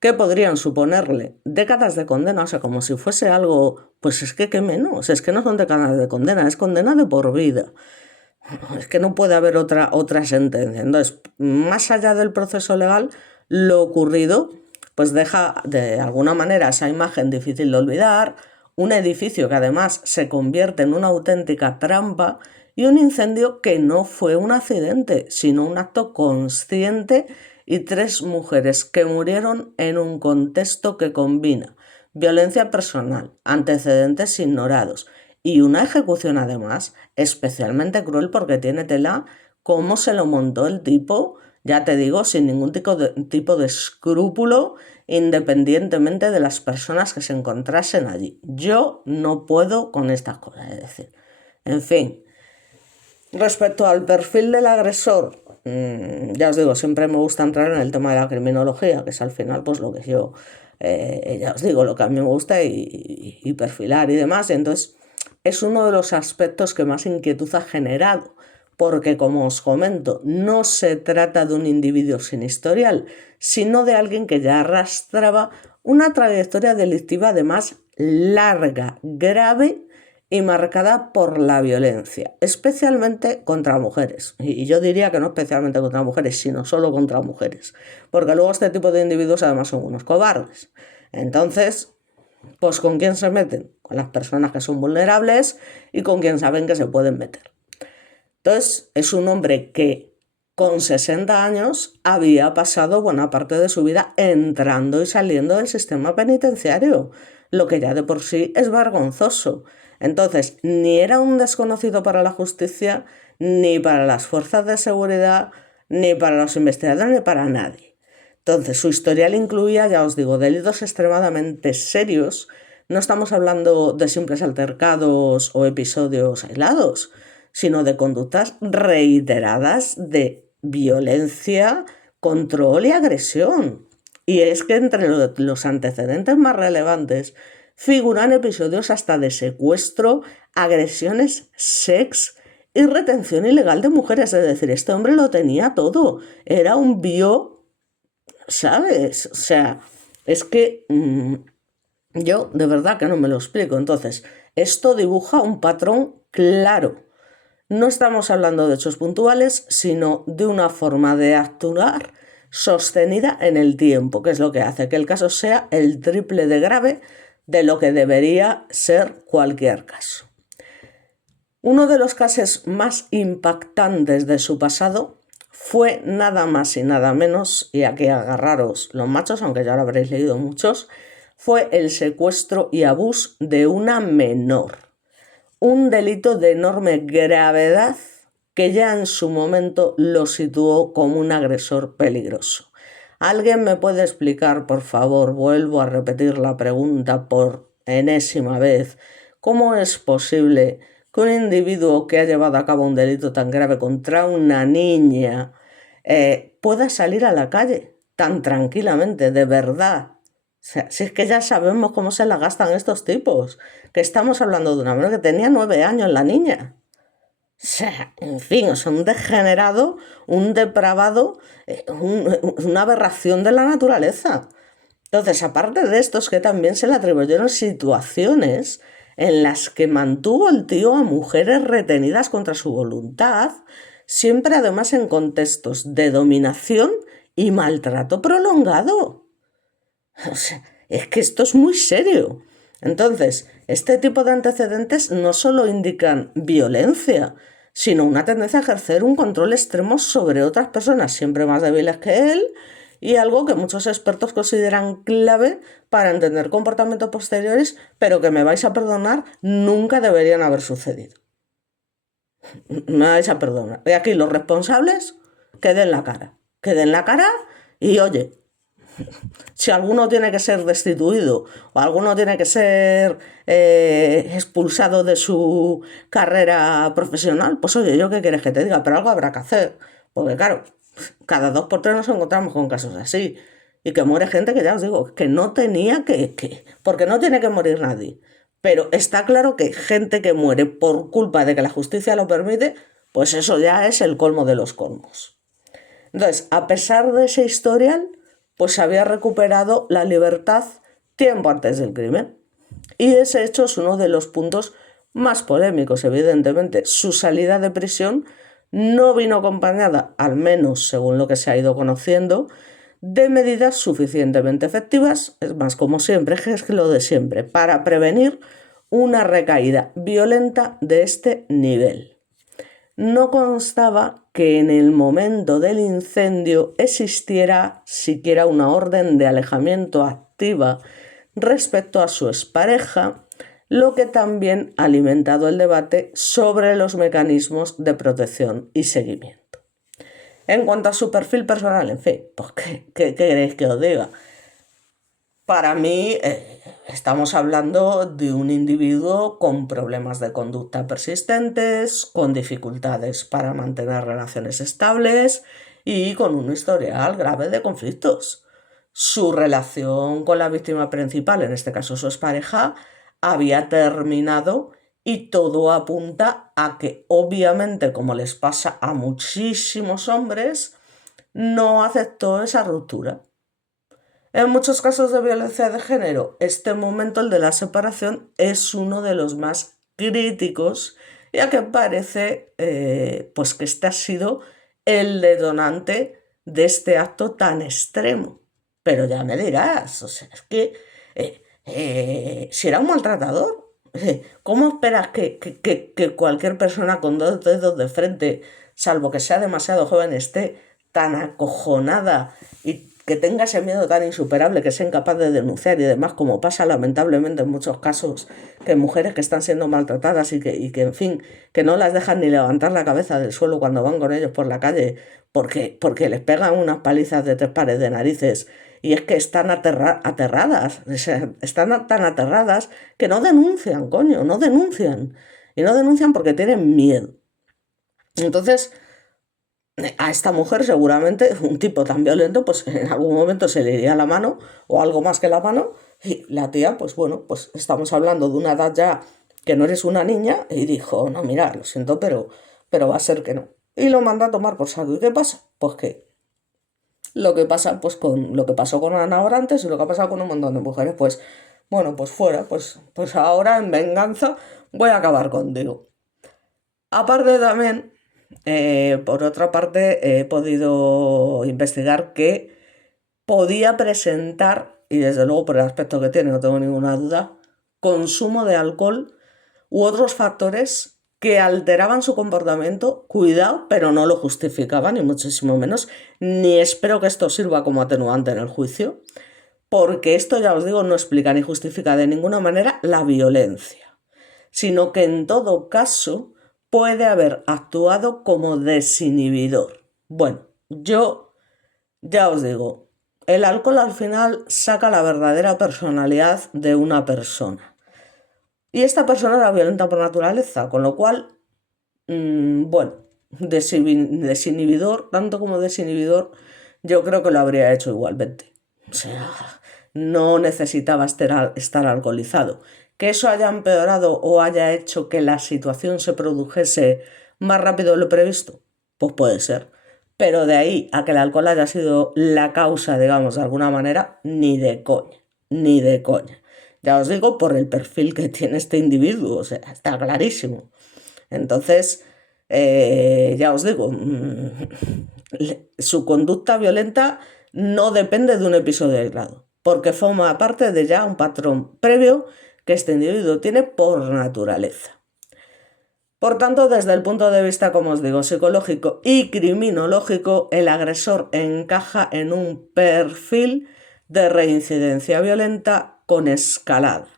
que podrían suponerle décadas de condena, o sea, como si fuese algo, pues es que qué menos, es que no son décadas de condena, es condena de por vida. Es que no puede haber otra sentencia. Entonces, más allá del proceso legal, lo ocurrido pues deja de alguna manera esa imagen difícil de olvidar, un edificio que además se convierte en una auténtica trampa y un incendio que no fue un accidente, sino un acto consciente y 3 mujeres que murieron en un contexto que combina violencia personal, antecedentes ignorados y una ejecución además especialmente cruel porque tiene tela cómo se lo montó el tipo, ya te digo, sin ningún tipo de escrúpulo, independientemente de las personas que se encontrasen allí. Yo no puedo con estas cosas, es decir, en fin. Respecto al perfil del agresor, ya os digo, siempre me gusta entrar en el tema de la criminología, que es al final pues lo que yo Ya os digo, lo que a mí me gusta y perfilar y demás. Y entonces es uno de los aspectos que más inquietud ha generado, porque como os comento, no se trata de un individuo sin historial, sino de alguien que ya arrastraba una trayectoria delictiva además larga, grave y marcada por la violencia, especialmente contra mujeres. Y yo diría que no especialmente contra mujeres, sino solo contra mujeres, porque luego este tipo de individuos además son unos cobardes. Entonces, pues ¿con quién se meten? Con las personas que son vulnerables y con quien saben que se pueden meter. Entonces, es un hombre que con 60 años había pasado buena parte de su vida entrando y saliendo del sistema penitenciario, lo que ya de por sí es vergonzoso. Entonces, ni era un desconocido para la justicia, ni para las fuerzas de seguridad, ni para los investigadores, ni para nadie. Entonces, su historial incluía, ya os digo, delitos extremadamente serios. No estamos hablando de simples altercados o episodios aislados, sino de conductas reiteradas de violencia, control y agresión. Y es que entre los antecedentes más relevantes figuran episodios hasta de secuestro, agresiones, sex y retención ilegal de mujeres. Es decir, este hombre lo tenía todo. Era un ¿sabes? O sea, es que yo de verdad que no me lo explico. Entonces, esto dibuja un patrón claro. No estamos hablando de hechos puntuales, sino de una forma de actuar sostenida en el tiempo, que es lo que hace que el caso sea el triple de grave de lo que debería ser cualquier caso. Uno de los casos más impactantes de su pasado fue nada más y nada menos, y aquí agarraros los machos, aunque ya lo habréis leído muchos, fue el secuestro y abuso de una menor. Un delito de enorme gravedad que ya en su momento lo situó como un agresor peligroso. ¿Alguien me puede explicar, por favor? Vuelvo a repetir la pregunta por enésima vez. ¿Cómo es posible que un individuo que ha llevado a cabo un delito tan grave contra una niña pueda salir a la calle tan tranquilamente, de verdad? O sea, si es que ya sabemos cómo se la gastan estos tipos, que estamos hablando de una menor que tenía 9 años la niña. O sea, en fin, es un degenerado, un depravado, una aberración de la naturaleza. Entonces, aparte de esto, es que también se le atribuyeron situaciones en las que mantuvo el tío a mujeres retenidas contra su voluntad, siempre además en contextos de dominación y maltrato prolongado. O sea, es que esto es muy serio. Entonces, este tipo de antecedentes no solo indican violencia, sino una tendencia a ejercer un control extremo sobre otras personas siempre más débiles que él, y algo que muchos expertos consideran clave para entender comportamientos posteriores, pero que me vais a perdonar, nunca deberían haber sucedido. Me vais a perdonar. Y aquí los responsables, que den la cara. Que den la cara y oye, si alguno tiene que ser destituido o alguno tiene que ser expulsado de su carrera profesional, pues oye, ¿yo qué quieres que te diga? Pero algo habrá que hacer. Porque claro, cada 2 por 3 nos encontramos con casos así. Y que muere gente que ya os digo, que no tenía porque no tiene que morir nadie. Pero está claro que gente que muere por culpa de que la justicia lo permite, pues eso ya es el colmo de los colmos. Entonces, a pesar de ese historial, pues había recuperado la libertad tiempo antes del crimen. Y ese hecho es uno de los puntos más polémicos, evidentemente. Su salida de prisión no vino acompañada, al menos según lo que se ha ido conociendo, de medidas suficientemente efectivas, es más, como siempre, es lo de siempre, para prevenir una recaída violenta de este nivel. No constaba que en el momento del incendio existiera siquiera una orden de alejamiento activa respecto a su expareja, lo que también ha alimentado el debate sobre los mecanismos de protección y seguimiento. En cuanto a su perfil personal, en fin, pues ¿qué queréis que os diga? Para mí estamos hablando de un individuo con problemas de conducta persistentes, con dificultades para mantener relaciones estables y con un historial grave de conflictos. su relación con la víctima principal, en este caso su expareja, había terminado y todo apunta a que obviamente, como les pasa a muchísimos hombres, no aceptó esa ruptura. En muchos casos de violencia de género, este momento, el de la separación, es uno de los más críticos, ya que parece pues que este ha sido el detonante de este acto tan extremo. Pero ya me dirás, o sea, es que si era un maltratador, ¿cómo esperas que cualquier persona con dos dedos de frente, salvo que sea demasiado joven, esté tan acojonada y que tenga ese miedo tan insuperable que sea incapaz de denunciar y demás, como pasa lamentablemente en muchos casos, que mujeres que están siendo maltratadas y que, en fin, que no las dejan ni levantar la cabeza del suelo cuando van con ellos por la calle porque les pegan unas palizas de 3 pares de narices y es que están aterradas, o sea, están tan aterradas que no denuncian, coño, no denuncian. Y no denuncian porque tienen miedo. Entonces, a esta mujer seguramente un tipo tan violento, pues en algún momento se le iría la mano o algo más que la mano y la tía, pues bueno, pues estamos hablando de una edad ya que no eres una niña y dijo, no, mira, lo siento, pero va a ser que no. Y lo manda a tomar por saco. ¿Y qué pasa? Pues que lo que pasa, pues con lo que pasó con Ana Orantes y lo que ha pasado con un montón de mujeres, pues bueno, pues fuera, pues ahora en venganza voy a acabar contigo. Aparte también, por otra parte, he podido investigar que podía presentar, y desde luego por el aspecto que tiene, no tengo ninguna duda, consumo de alcohol u otros factores que alteraban su comportamiento, cuidado, pero no lo justificaban, ni muchísimo menos, ni espero que esto sirva como atenuante en el juicio, porque esto, ya os digo, no explica ni justifica de ninguna manera la violencia, sino que en todo caso puede haber actuado como desinhibidor. Bueno, yo ya os digo, el alcohol al final saca la verdadera personalidad de una persona. Y esta persona era violenta por naturaleza, con lo cual, bueno, desinhibidor, tanto como desinhibidor, yo creo que lo habría hecho igualmente. O sea, no necesitaba estar alcoholizado. Que eso haya empeorado o haya hecho que la situación se produjese más rápido de lo previsto, pues puede ser. Pero de ahí a que el alcohol haya sido la causa, digamos, de alguna manera, ni de coña, ni de coña. Ya os digo por el perfil que tiene este individuo, o sea, está clarísimo. Entonces, ya os digo, su conducta violenta no depende de un episodio aislado, porque forma parte de ya un patrón previo que este individuo tiene por naturaleza. Por tanto, desde el punto de vista, como os digo, psicológico y criminológico, el agresor encaja en un perfil de reincidencia violenta con escalada.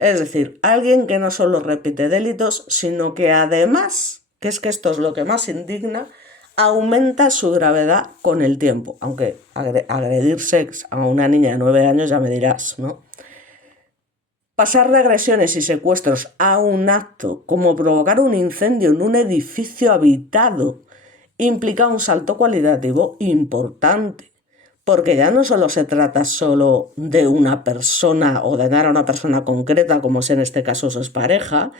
Es decir, alguien que no solo repite delitos, sino que además, que es que esto es lo que más indigna, aumenta su gravedad con el tiempo. Aunque agredir sex a una niña de 9 años ya me dirás, ¿no? Pasar de agresiones y secuestros a un acto como provocar un incendio en un edificio habitado implica un salto cualitativo importante, porque ya no solo se trata solo de una persona o de dar a una persona concreta, como es en este caso su expareja,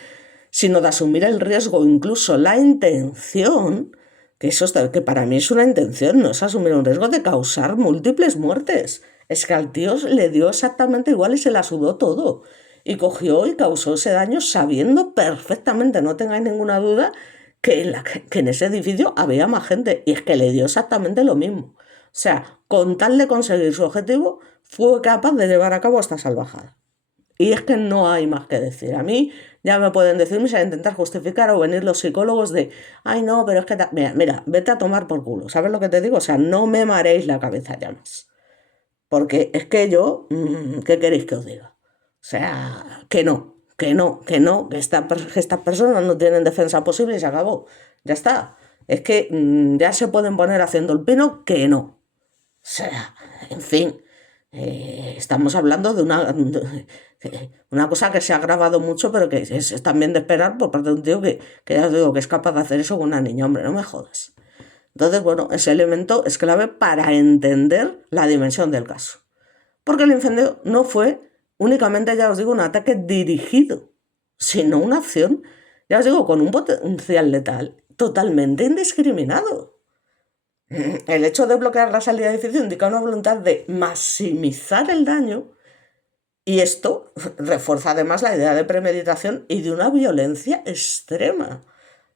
sino de asumir el riesgo, incluso la intención, que que para mí es una intención, no es asumir un riesgo de causar múltiples muertes. Es que al tío le dio exactamente igual y se la sudó todo. Y cogió y causó ese daño sabiendo perfectamente, no tengáis ninguna duda, que en ese edificio había más gente. Y es que le dio exactamente lo mismo. O sea, con tal de conseguir su objetivo, fue capaz de llevar a cabo esta salvajada. Y es que no hay más que decir. A mí ya me pueden decir, a intentar justificar o venir los psicólogos de, ay no, pero es que, mira, vete a tomar por culo. ¿Sabes lo que te digo? O sea, no me mareéis la cabeza ya más. Porque es que yo, ¿qué queréis que os diga? O sea, que no, que no, que no, que estas personas no tienen defensa posible y se acabó. Ya está. Es que ya se pueden poner haciendo el pino que no. O sea, en fin, estamos hablando de una cosa que se ha agravado mucho, pero que es también de esperar por parte de un tío que ya os digo que es capaz de hacer eso con una niña, hombre, no me jodas. Entonces, bueno, ese elemento es clave para entender la dimensión del caso. porque el incendio no fue únicamente, ya os digo, un ataque dirigido, sino una acción, ya os digo, con un potencial letal totalmente indiscriminado. El hecho de bloquear la salida del edificio indica una voluntad de maximizar el daño y esto refuerza además la idea de premeditación y de una violencia extrema.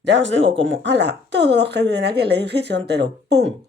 Ya os digo, como, ala, todos los que viven aquí, el edificio entero, ¡pum!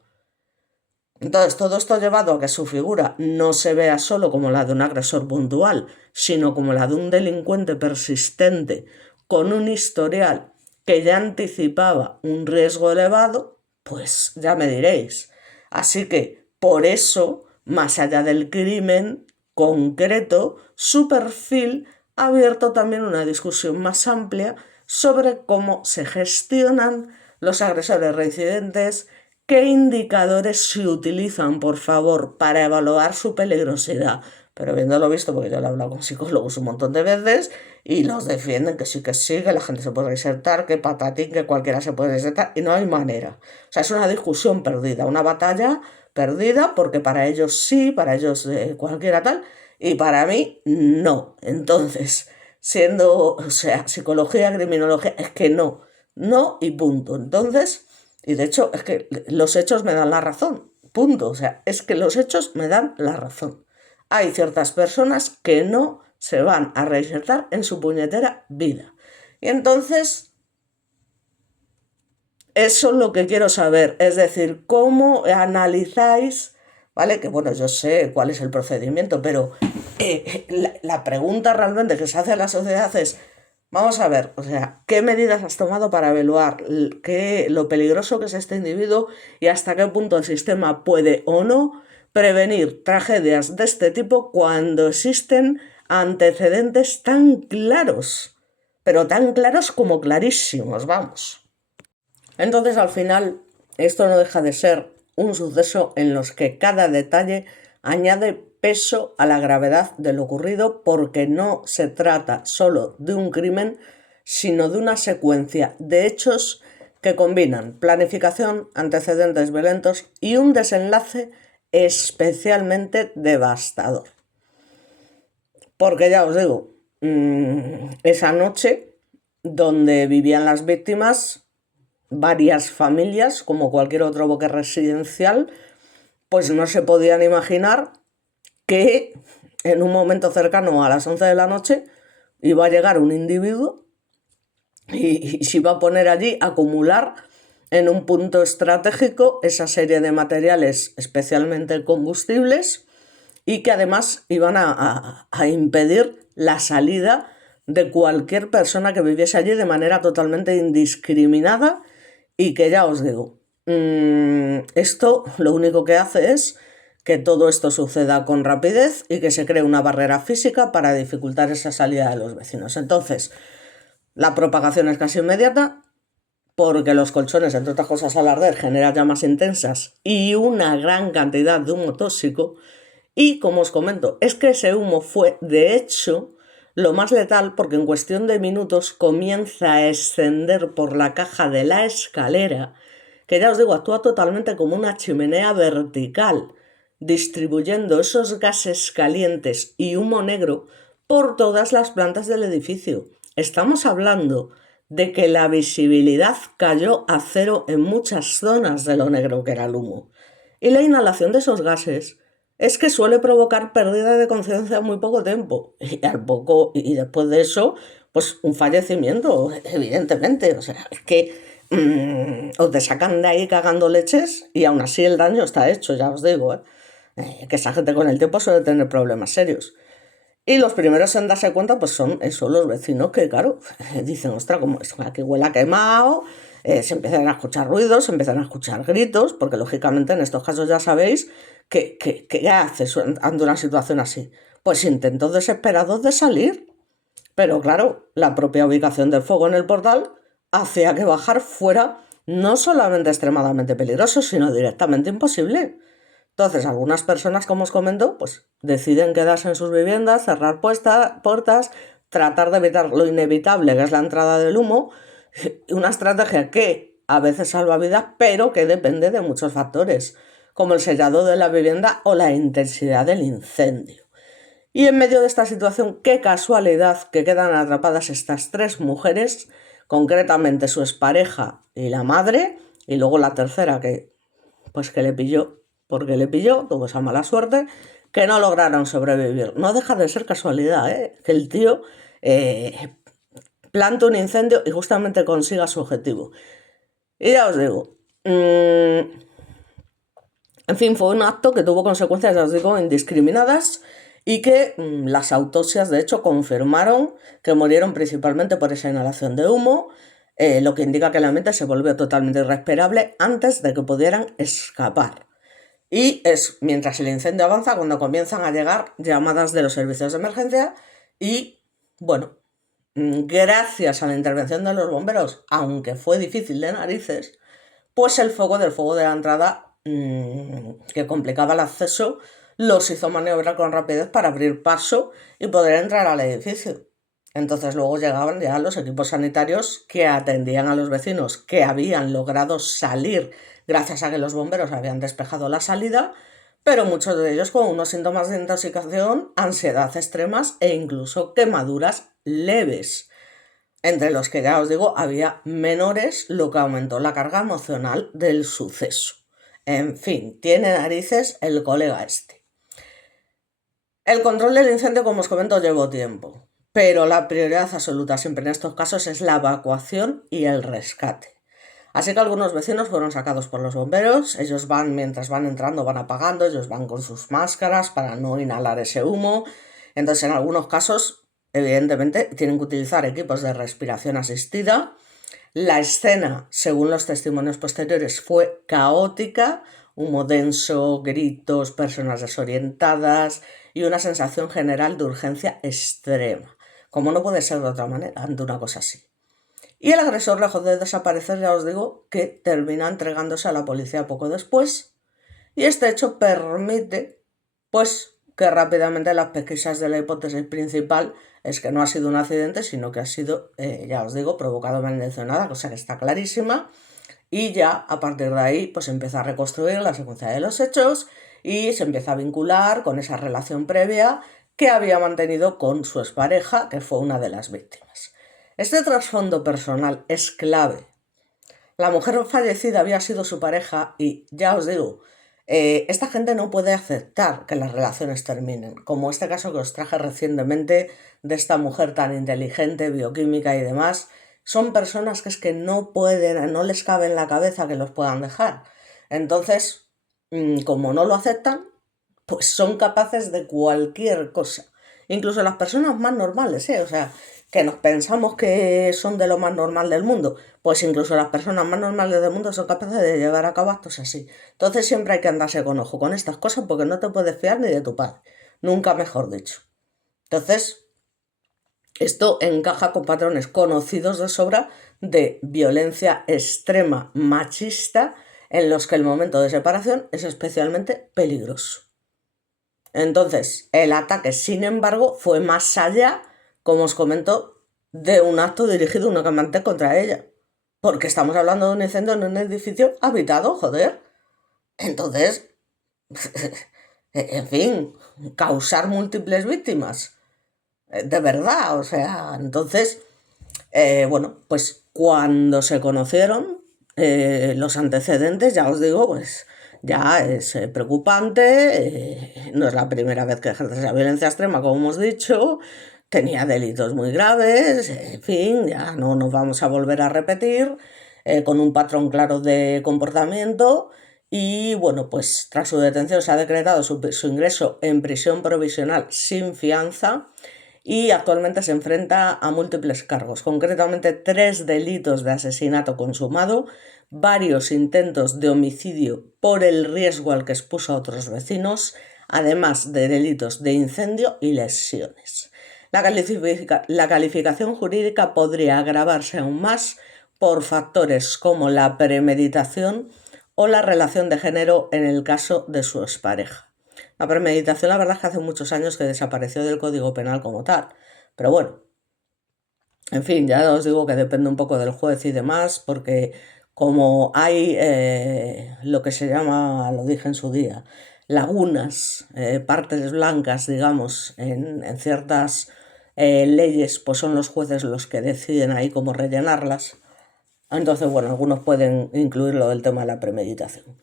Entonces, todo esto ha llevado a que su figura no se vea solo como la de un agresor puntual, sino como la de un delincuente persistente con un historial que ya anticipaba un riesgo elevado, pues ya me diréis. Así que, por eso, más allá del crimen concreto, su perfil ha abierto también una discusión más amplia sobre cómo se gestionan los agresores reincidentes, qué indicadores se utilizan, por favor, para evaluar su peligrosidad. Pero viéndolo visto, porque yo lo he hablado con psicólogos un montón de veces y los defienden que sí, que la gente se puede reinsertar, que patatín, que cualquiera se puede reinsertar y no hay manera. O sea, es una discusión perdida, una batalla perdida porque para ellos sí, para ellos cualquiera tal y para mí no. Entonces, siendo, o sea, psicología, criminología, es que no, no y punto. Entonces, y de hecho es que los hechos me dan la razón, punto. O sea, es que los hechos me dan la razón. Hay ciertas personas que no se van a reinsertar en su puñetera vida. Y entonces, eso es lo que quiero saber. Es decir, cómo analizáis, ¿vale? Que bueno, yo sé cuál es el procedimiento, pero la pregunta realmente que se hace a la sociedad es, vamos a ver, o sea, ¿qué medidas has tomado para evaluar lo peligroso que es este individuo y hasta qué punto el sistema puede o no prevenir tragedias de este tipo cuando existen antecedentes tan claros, pero tan claros como clarísimos, vamos? Entonces, al final, esto no deja de ser un suceso en los que cada detalle añade peso a la gravedad de lo ocurrido porque no se trata solo de un crimen, sino de una secuencia de hechos que combinan planificación, antecedentes violentos y un desenlace especialmente devastador. Porque ya os digo, esa noche donde vivían las víctimas, varias familias, como cualquier otro bloque residencial, pues no se podían imaginar que en un momento cercano a las 11 de la noche iba a llegar un individuo y se iba a poner allí a acumular en un punto estratégico esa serie de materiales especialmente combustibles y que además iban a impedir la salida de cualquier persona que viviese allí de manera totalmente indiscriminada y que ya os digo, esto lo único que hace es que todo esto suceda con rapidez y que se cree una barrera física para dificultar esa salida de los vecinos. Entonces, la propagación es casi inmediata porque los colchones, entre otras cosas, al arder generan llamas intensas y una gran cantidad de humo tóxico. Y como os comento, es que ese humo fue, de hecho, lo más letal porque en cuestión de minutos comienza a ascender por la caja de la escalera, que ya os digo, actúa totalmente como una chimenea vertical, distribuyendo esos gases calientes y humo negro por todas las plantas del edificio. Estamos hablando de que la visibilidad cayó a cero en muchas zonas de lo negro que era el humo. Y la inhalación de esos gases es que suele provocar pérdida de conciencia en muy poco tiempo. Y después de eso, pues un fallecimiento, evidentemente. O sea, es que o te sacan de ahí cagando leches y aún así el daño está hecho, ya os digo, que esa gente con el tiempo suele tener problemas serios. Y los primeros en darse cuenta pues son eso, los vecinos que, claro, dicen, ostras, como esto aquí huele a quemado, se empiezan a escuchar ruidos, se empiezan a escuchar gritos, porque lógicamente en estos casos ya sabéis que ¿qué haces ante una situación así? Pues intentos desesperados de salir. Pero claro, la propia ubicación del fuego en el portal hacía que bajar fuera no solamente extremadamente peligroso, sino directamente imposible. Entonces, algunas personas, como os comento, pues deciden quedarse en sus viviendas, cerrar puertas, tratar de evitar lo inevitable, que es la entrada del humo, una estrategia que a veces salva vidas, pero que depende de muchos factores, como el sellado de la vivienda o la intensidad del incendio. Y en medio de esta situación, qué casualidad que quedan atrapadas estas tres mujeres, concretamente su expareja y la madre, y luego la tercera que le pilló, porque le pilló, tuvo esa mala suerte, que no lograron sobrevivir. No deja de ser casualidad, que el tío planta un incendio y justamente consiga su objetivo. Y ya os digo, en fin, fue un acto que tuvo consecuencias, ya os digo, indiscriminadas y que las autopsias, de hecho, confirmaron que murieron principalmente por esa inhalación de humo, lo que indica que la mente se volvió totalmente irrespirable antes de que pudieran escapar. Y es mientras el incendio avanza cuando comienzan a llegar llamadas de los servicios de emergencia y, bueno, gracias a la intervención de los bomberos, aunque fue difícil de narices, pues el fuego de la entrada, que complicaba el acceso, los hizo maniobrar con rapidez para abrir paso y poder entrar al edificio. Entonces luego llegaban ya los equipos sanitarios que atendían a los vecinos que habían logrado salir gracias a que los bomberos habían despejado la salida, pero muchos de ellos con unos síntomas de intoxicación, ansiedad extremas e incluso quemaduras leves, entre los que ya os digo había menores, lo que aumentó la carga emocional del suceso. En fin, tiene narices el colega este. El control del incendio, como os comento, llevó tiempo, pero la prioridad absoluta siempre en estos casos es la evacuación y el rescate. Así que algunos vecinos fueron sacados por los bomberos, ellos mientras van entrando, van apagando, ellos van con sus máscaras para no inhalar ese humo. Entonces, en algunos casos, evidentemente, tienen que utilizar equipos de respiración asistida. La escena, según los testimonios posteriores, fue caótica, humo denso, gritos, personas desorientadas y una sensación general de urgencia extrema, como no puede ser de otra manera ante una cosa así. Y el agresor, lejos de desaparecer, ya os digo, que termina entregándose a la policía poco después. Y este hecho permite, pues, que rápidamente las pesquisas de la hipótesis principal es que no ha sido un accidente, sino que ha sido, ya os digo, provocado malintencionada, cosa que está clarísima. Y ya a partir de ahí, pues empieza a reconstruir la secuencia de los hechos y se empieza a vincular con esa relación previa que había mantenido con su expareja, que fue una de las víctimas. Este trasfondo personal es clave. La mujer fallecida había sido su pareja y ya os digo, esta gente no puede aceptar que las relaciones terminen, como este caso que os traje recientemente de esta mujer tan inteligente, bioquímica y demás. Son personas que es que no pueden, no les cabe en la cabeza que los puedan dejar. Entonces, como no lo aceptan, pues son capaces de cualquier cosa. Incluso las personas más normales, o sea, que nos pensamos que son de lo más normal del mundo, pues incluso las personas más normales del mundo son capaces de llevar a cabo actos así. Entonces siempre hay que andarse con ojo con estas cosas porque no te puedes fiar ni de tu padre, nunca mejor dicho. Entonces, esto encaja con patrones conocidos de sobra de violencia extrema machista en los que el momento de separación es especialmente peligroso. Entonces, el ataque, sin embargo, fue más allá, como os comento, de un acto dirigido únicamente contra ella. Porque estamos hablando de un incendio en un edificio habitado, joder. Entonces, en fin, causar múltiples víctimas. De verdad, o sea, entonces, bueno, pues cuando se conocieron los antecedentes, ya os digo, pues ya es preocupante, no es la primera vez que ejerce esa violencia extrema, como hemos dicho, tenía delitos muy graves, en fin, ya no nos vamos a volver a repetir, con un patrón claro de comportamiento. Y bueno, pues tras su detención se ha decretado su ingreso en prisión provisional sin fianza y actualmente se enfrenta a múltiples cargos, concretamente 3 delitos de asesinato consumado, varios intentos de homicidio por el riesgo al que expuso a otros vecinos, además de delitos de incendio y lesiones. La calificación jurídica podría agravarse aún más por factores como la premeditación o la relación de género en el caso de su expareja. La premeditación, la verdad es que hace muchos años que desapareció del Código Penal como tal, pero bueno, en fin, ya os digo que depende un poco del juez y demás, porque como hay lo que se llama, lo dije en su día, lagunas, partes blancas, digamos, en ciertas leyes, pues son los jueces los que deciden ahí cómo rellenarlas. Entonces, bueno, algunos pueden incluirlo del tema de la premeditación.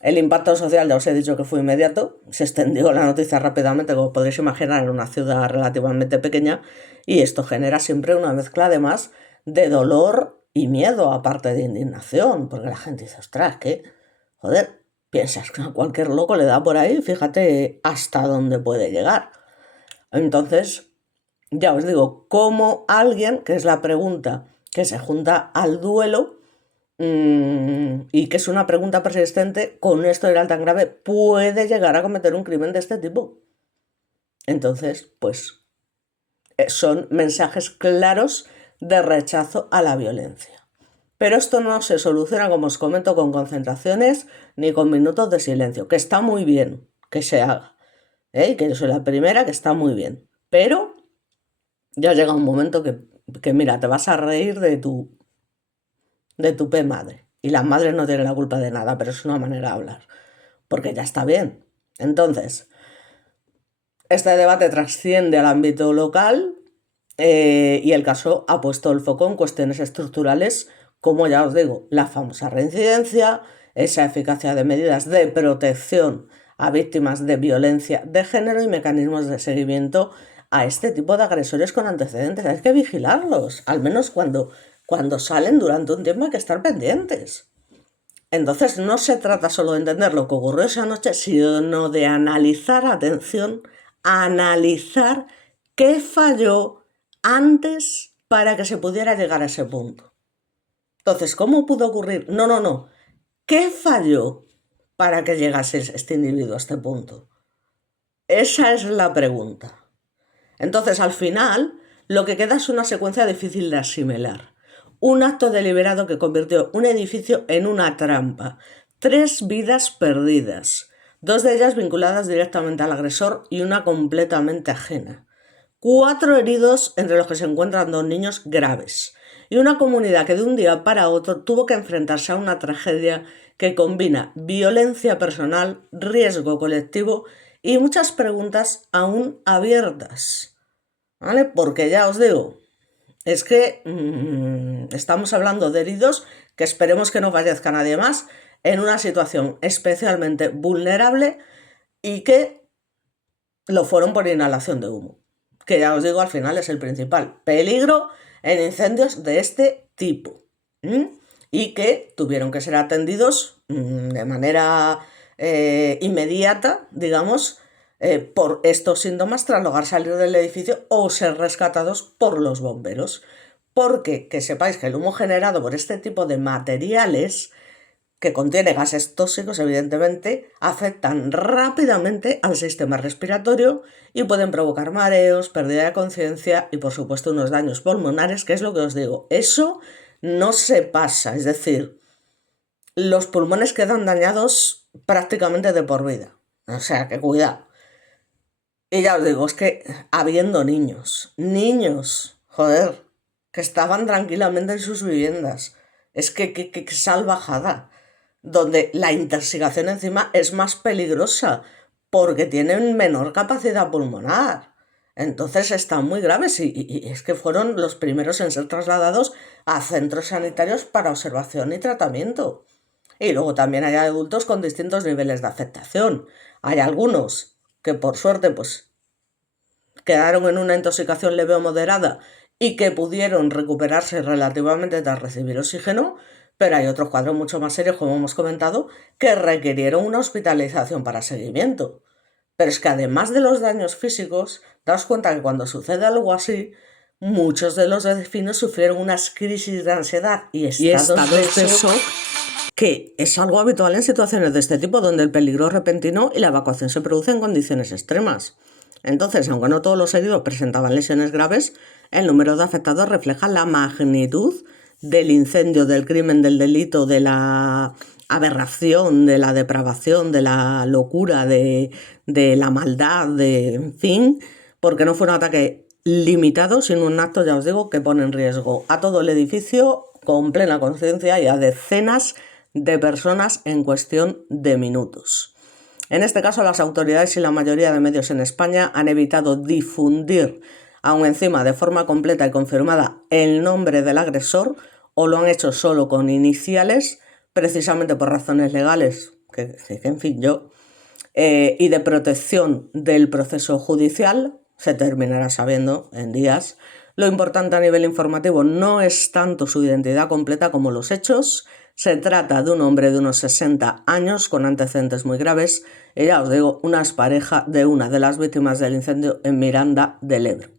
El impacto social, ya os he dicho que fue inmediato, se extendió la noticia rápidamente, como podréis imaginar, en una ciudad relativamente pequeña, y esto genera siempre una mezcla además de dolor y miedo, aparte de indignación, porque la gente dice, ostras, que, joder, piensas que a cualquier loco le da por ahí, fíjate hasta dónde puede llegar. Entonces, ya os digo, ¿cómo alguien, que es la pregunta que se junta al duelo, y que es una pregunta persistente, con esto de tan grave, puede llegar a cometer un crimen de este tipo? Entonces, pues son mensajes claros de rechazo a la violencia. Pero esto no se soluciona, como os comento, con concentraciones ni con minutos de silencio, que está muy bien que se haga, que yo soy la primera, que está muy bien. Pero ya llega un momento que mira, te vas a reír de tu madre. Y las madres no tienen la culpa de nada, pero es una manera de hablar. Porque ya está bien. Entonces, este debate trasciende al ámbito local y el caso ha puesto el foco en cuestiones estructurales, como ya os digo, la famosa reincidencia, esa eficacia de medidas de protección a víctimas de violencia de género y mecanismos de seguimiento a este tipo de agresores con antecedentes. Hay que vigilarlos, al menos cuando salen durante un tiempo hay que estar pendientes. Entonces no se trata solo de entender lo que ocurrió esa noche, sino de analizar, atención, analizar qué falló antes para que se pudiera llegar a ese punto. Entonces, ¿cómo pudo ocurrir? No. ¿Qué falló para que llegase este individuo a este punto? Esa es la pregunta. Entonces, al final, lo que queda es una secuencia difícil de asimilar. Un acto deliberado que convirtió un edificio en una trampa. 3 vidas perdidas. 2 de ellas vinculadas directamente al agresor y una completamente ajena. 4 heridos, entre los que se encuentran 2 niños graves. Y una comunidad que de un día para otro tuvo que enfrentarse a una tragedia que combina violencia personal, riesgo colectivo y muchas preguntas aún abiertas. ¿Vale? Porque ya os digo, es que estamos hablando de heridos que esperemos que no fallezca nadie más en una situación especialmente vulnerable y que lo fueron por inhalación de humo, que ya os digo, al final es el principal peligro en incendios de este tipo, y que tuvieron que ser atendidos de manera inmediata, digamos, por estos síntomas tras lograr salir del edificio o ser rescatados por los bomberos. Porque que sepáis que el humo generado por este tipo de materiales, que contiene gases tóxicos, evidentemente, afectan rápidamente al sistema respiratorio y pueden provocar mareos, pérdida de conciencia y, por supuesto, unos daños pulmonares, que es lo que os digo. Eso no se pasa, es decir, los pulmones quedan dañados prácticamente de por vida. O sea, que cuidado. Y ya os digo, es que habiendo niños, joder, que estaban tranquilamente en sus viviendas, es que salvajada, donde la intoxicación encima es más peligrosa porque tienen menor capacidad pulmonar. Entonces están muy graves y es que fueron los primeros en ser trasladados a centros sanitarios para observación y tratamiento. Y luego también hay adultos con distintos niveles de afectación. Hay algunos que por suerte pues quedaron en una intoxicación leve o moderada y que pudieron recuperarse relativamente tras recibir oxígeno, pero hay otros cuadros mucho más serios, como hemos comentado, que requirieron una hospitalización para seguimiento. Pero es que además de los daños físicos, daos cuenta que cuando sucede algo así, muchos de los vecinos sufrieron unas crisis de ansiedad y estados de shock, que es algo habitual en situaciones de este tipo, donde el peligro es repentino y la evacuación se produce en condiciones extremas. Entonces, aunque no todos los heridos presentaban lesiones graves, el número de afectados refleja la magnitud del incendio, del crimen, del delito, de la aberración, de la depravación, de la locura, de la maldad, en fin, porque no fue un ataque limitado, sino un acto, ya os digo, que pone en riesgo a todo el edificio, con plena conciencia y a decenas de personas en cuestión de minutos. En este caso, las autoridades y la mayoría de medios en España han evitado difundir, aún encima de forma completa y confirmada, el nombre del agresor, o lo han hecho solo con iniciales, precisamente por razones legales, que en fin, y de protección del proceso judicial. Se terminará sabiendo en días. Lo importante a nivel informativo no es tanto su identidad completa como los hechos. Se trata de un hombre de unos 60 años con antecedentes muy graves y, ya os digo, una expareja de una de las víctimas del incendio en Miranda del Ebro.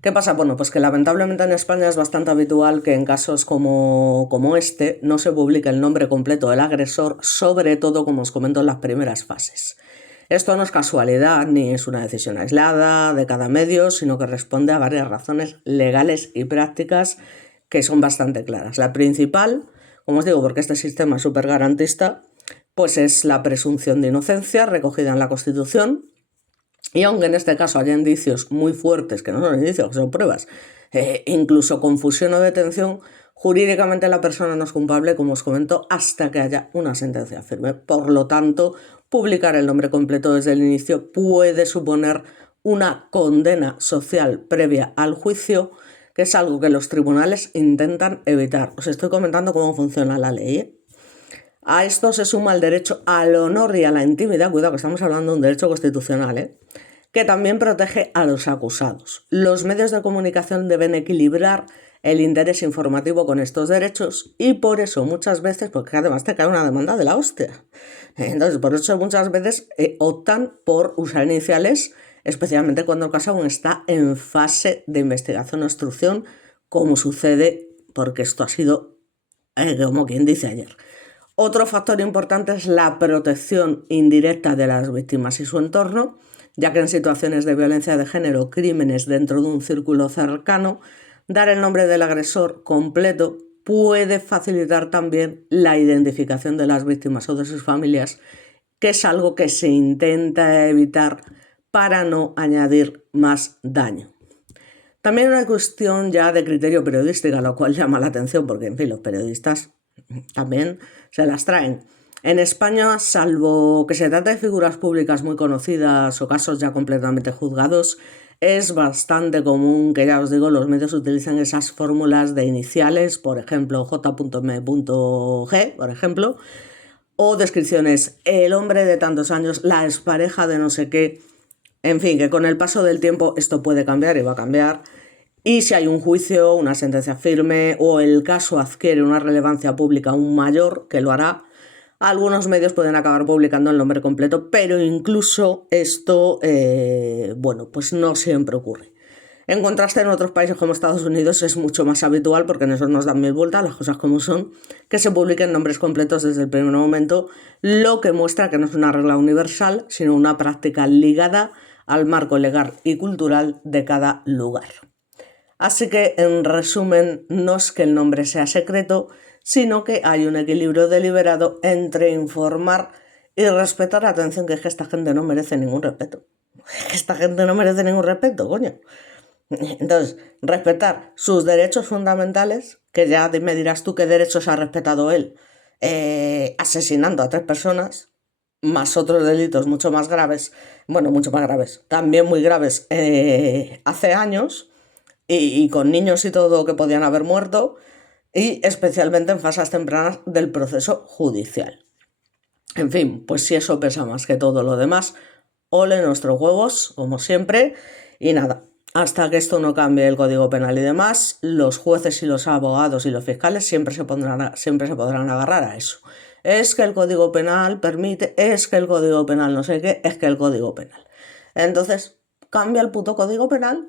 ¿Qué pasa? Bueno, pues que lamentablemente en España es bastante habitual que en casos como este no se publique el nombre completo del agresor, sobre todo, como os comento, en las primeras fases. Esto no es casualidad ni es una decisión aislada de cada medio, sino que responde a varias razones legales y prácticas que son bastante claras. La principal, como os digo, porque este sistema es súper garantista, pues es la presunción de inocencia recogida en la Constitución. Y aunque en este caso haya indicios muy fuertes, que no son indicios, que son pruebas, incluso confusión o detención, jurídicamente la persona no es culpable, como os comento, hasta que haya una sentencia firme. Por lo tanto, publicar el nombre completo desde el inicio puede suponer una condena social previa al juicio, que es algo que los tribunales intentan evitar. Os estoy comentando cómo funciona la ley, ¿eh? A esto se suma el derecho al honor y a la intimidad, cuidado que estamos hablando de un derecho constitucional, que también protege a los acusados. Los medios de comunicación deben equilibrar el interés informativo con estos derechos y por eso muchas veces, porque además te cae una demanda de la hostia, entonces por eso muchas veces optan por usar iniciales, especialmente cuando el caso aún está en fase de investigación o instrucción, como sucede, porque esto ha sido, como quien dice ayer. Otro factor importante es la protección indirecta de las víctimas y su entorno, ya que en situaciones de violencia de género o crímenes dentro de un círculo cercano, dar el nombre del agresor completo puede facilitar también la identificación de las víctimas o de sus familias, que es algo que se intenta evitar para no añadir más daño. También una cuestión ya de criterio periodístico, lo cual llama la atención porque, en fin, los periodistas también se las traen. En España, salvo que se trate de figuras públicas muy conocidas o casos ya completamente juzgados, es bastante común que, ya os digo, los medios utilicen esas fórmulas de iniciales, por ejemplo, J.M.G, por ejemplo, o descripciones, el hombre de tantos años, la expareja de no sé qué. En fin, que con el paso del tiempo esto puede cambiar y va a cambiar. Y si hay un juicio, una sentencia firme o el caso adquiere una relevancia pública aún mayor, que lo hará, algunos medios pueden acabar publicando el nombre completo, pero incluso esto, pues no siempre ocurre. En contraste, en otros países como Estados Unidos es mucho más habitual, porque en eso nos dan mil vueltas, las cosas como son, que se publiquen nombres completos desde el primer momento, lo que muestra que no es una regla universal, sino una práctica ligada al marco legal y cultural de cada lugar. Así que, en resumen, no es que el nombre sea secreto, sino que hay un equilibrio deliberado entre informar y respetar. Atención, que es que esta gente no merece ningún respeto. Esta gente no merece ningún respeto, coño. Entonces, respetar sus derechos fundamentales, que ya me dirás tú qué derechos ha respetado él, asesinando a 3 personas, más otros delitos mucho más graves, también muy graves, hace años, y con niños y todo que podían haber muerto, y especialmente en fases tempranas del proceso judicial. En fin, pues si eso pesa más que todo lo demás, ole nuestros huevos, como siempre, y nada. Hasta que esto no cambie el Código Penal y demás, los jueces y los abogados y los fiscales siempre se podrán agarrar a eso. Es que el Código Penal permite, es que el Código Penal no sé qué, es que el Código Penal. Entonces, cambia el puto Código Penal.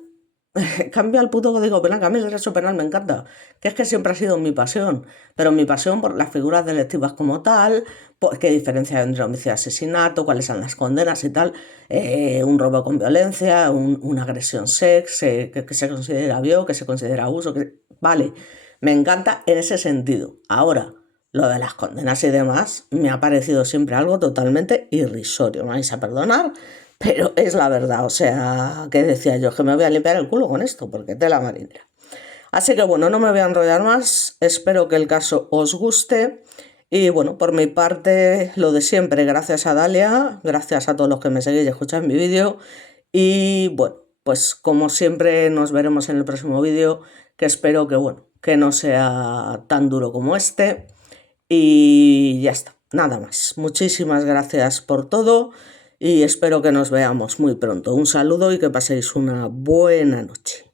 Cambia el puto Código Penal, que a mí el derecho penal me encanta, que es que siempre ha sido mi pasión, pero mi pasión por las figuras delictivas como tal, por qué diferencia entre homicidio y asesinato, cuáles son las condenas y tal, un robo con violencia, una agresión que se considera viol, que se considera abuso, vale, me encanta en ese sentido. Ahora, lo de las condenas y demás me ha parecido siempre algo totalmente irrisorio, me vais a perdonar, pero es la verdad. O sea, ¿qué decía yo? Que me voy a limpiar el culo con esto, porque tela marinera. Así que bueno, no me voy a enrollar más, espero que el caso os guste. Y bueno, por mi parte, lo de siempre, gracias a Dalia, gracias a todos los que me seguís y escucháis mi vídeo. Y bueno, pues como siempre nos veremos en el próximo vídeo, que espero que bueno, que no sea tan duro como este. Y ya está, nada más. Muchísimas gracias por todo y espero que nos veamos muy pronto. Un saludo y que paséis una buena noche.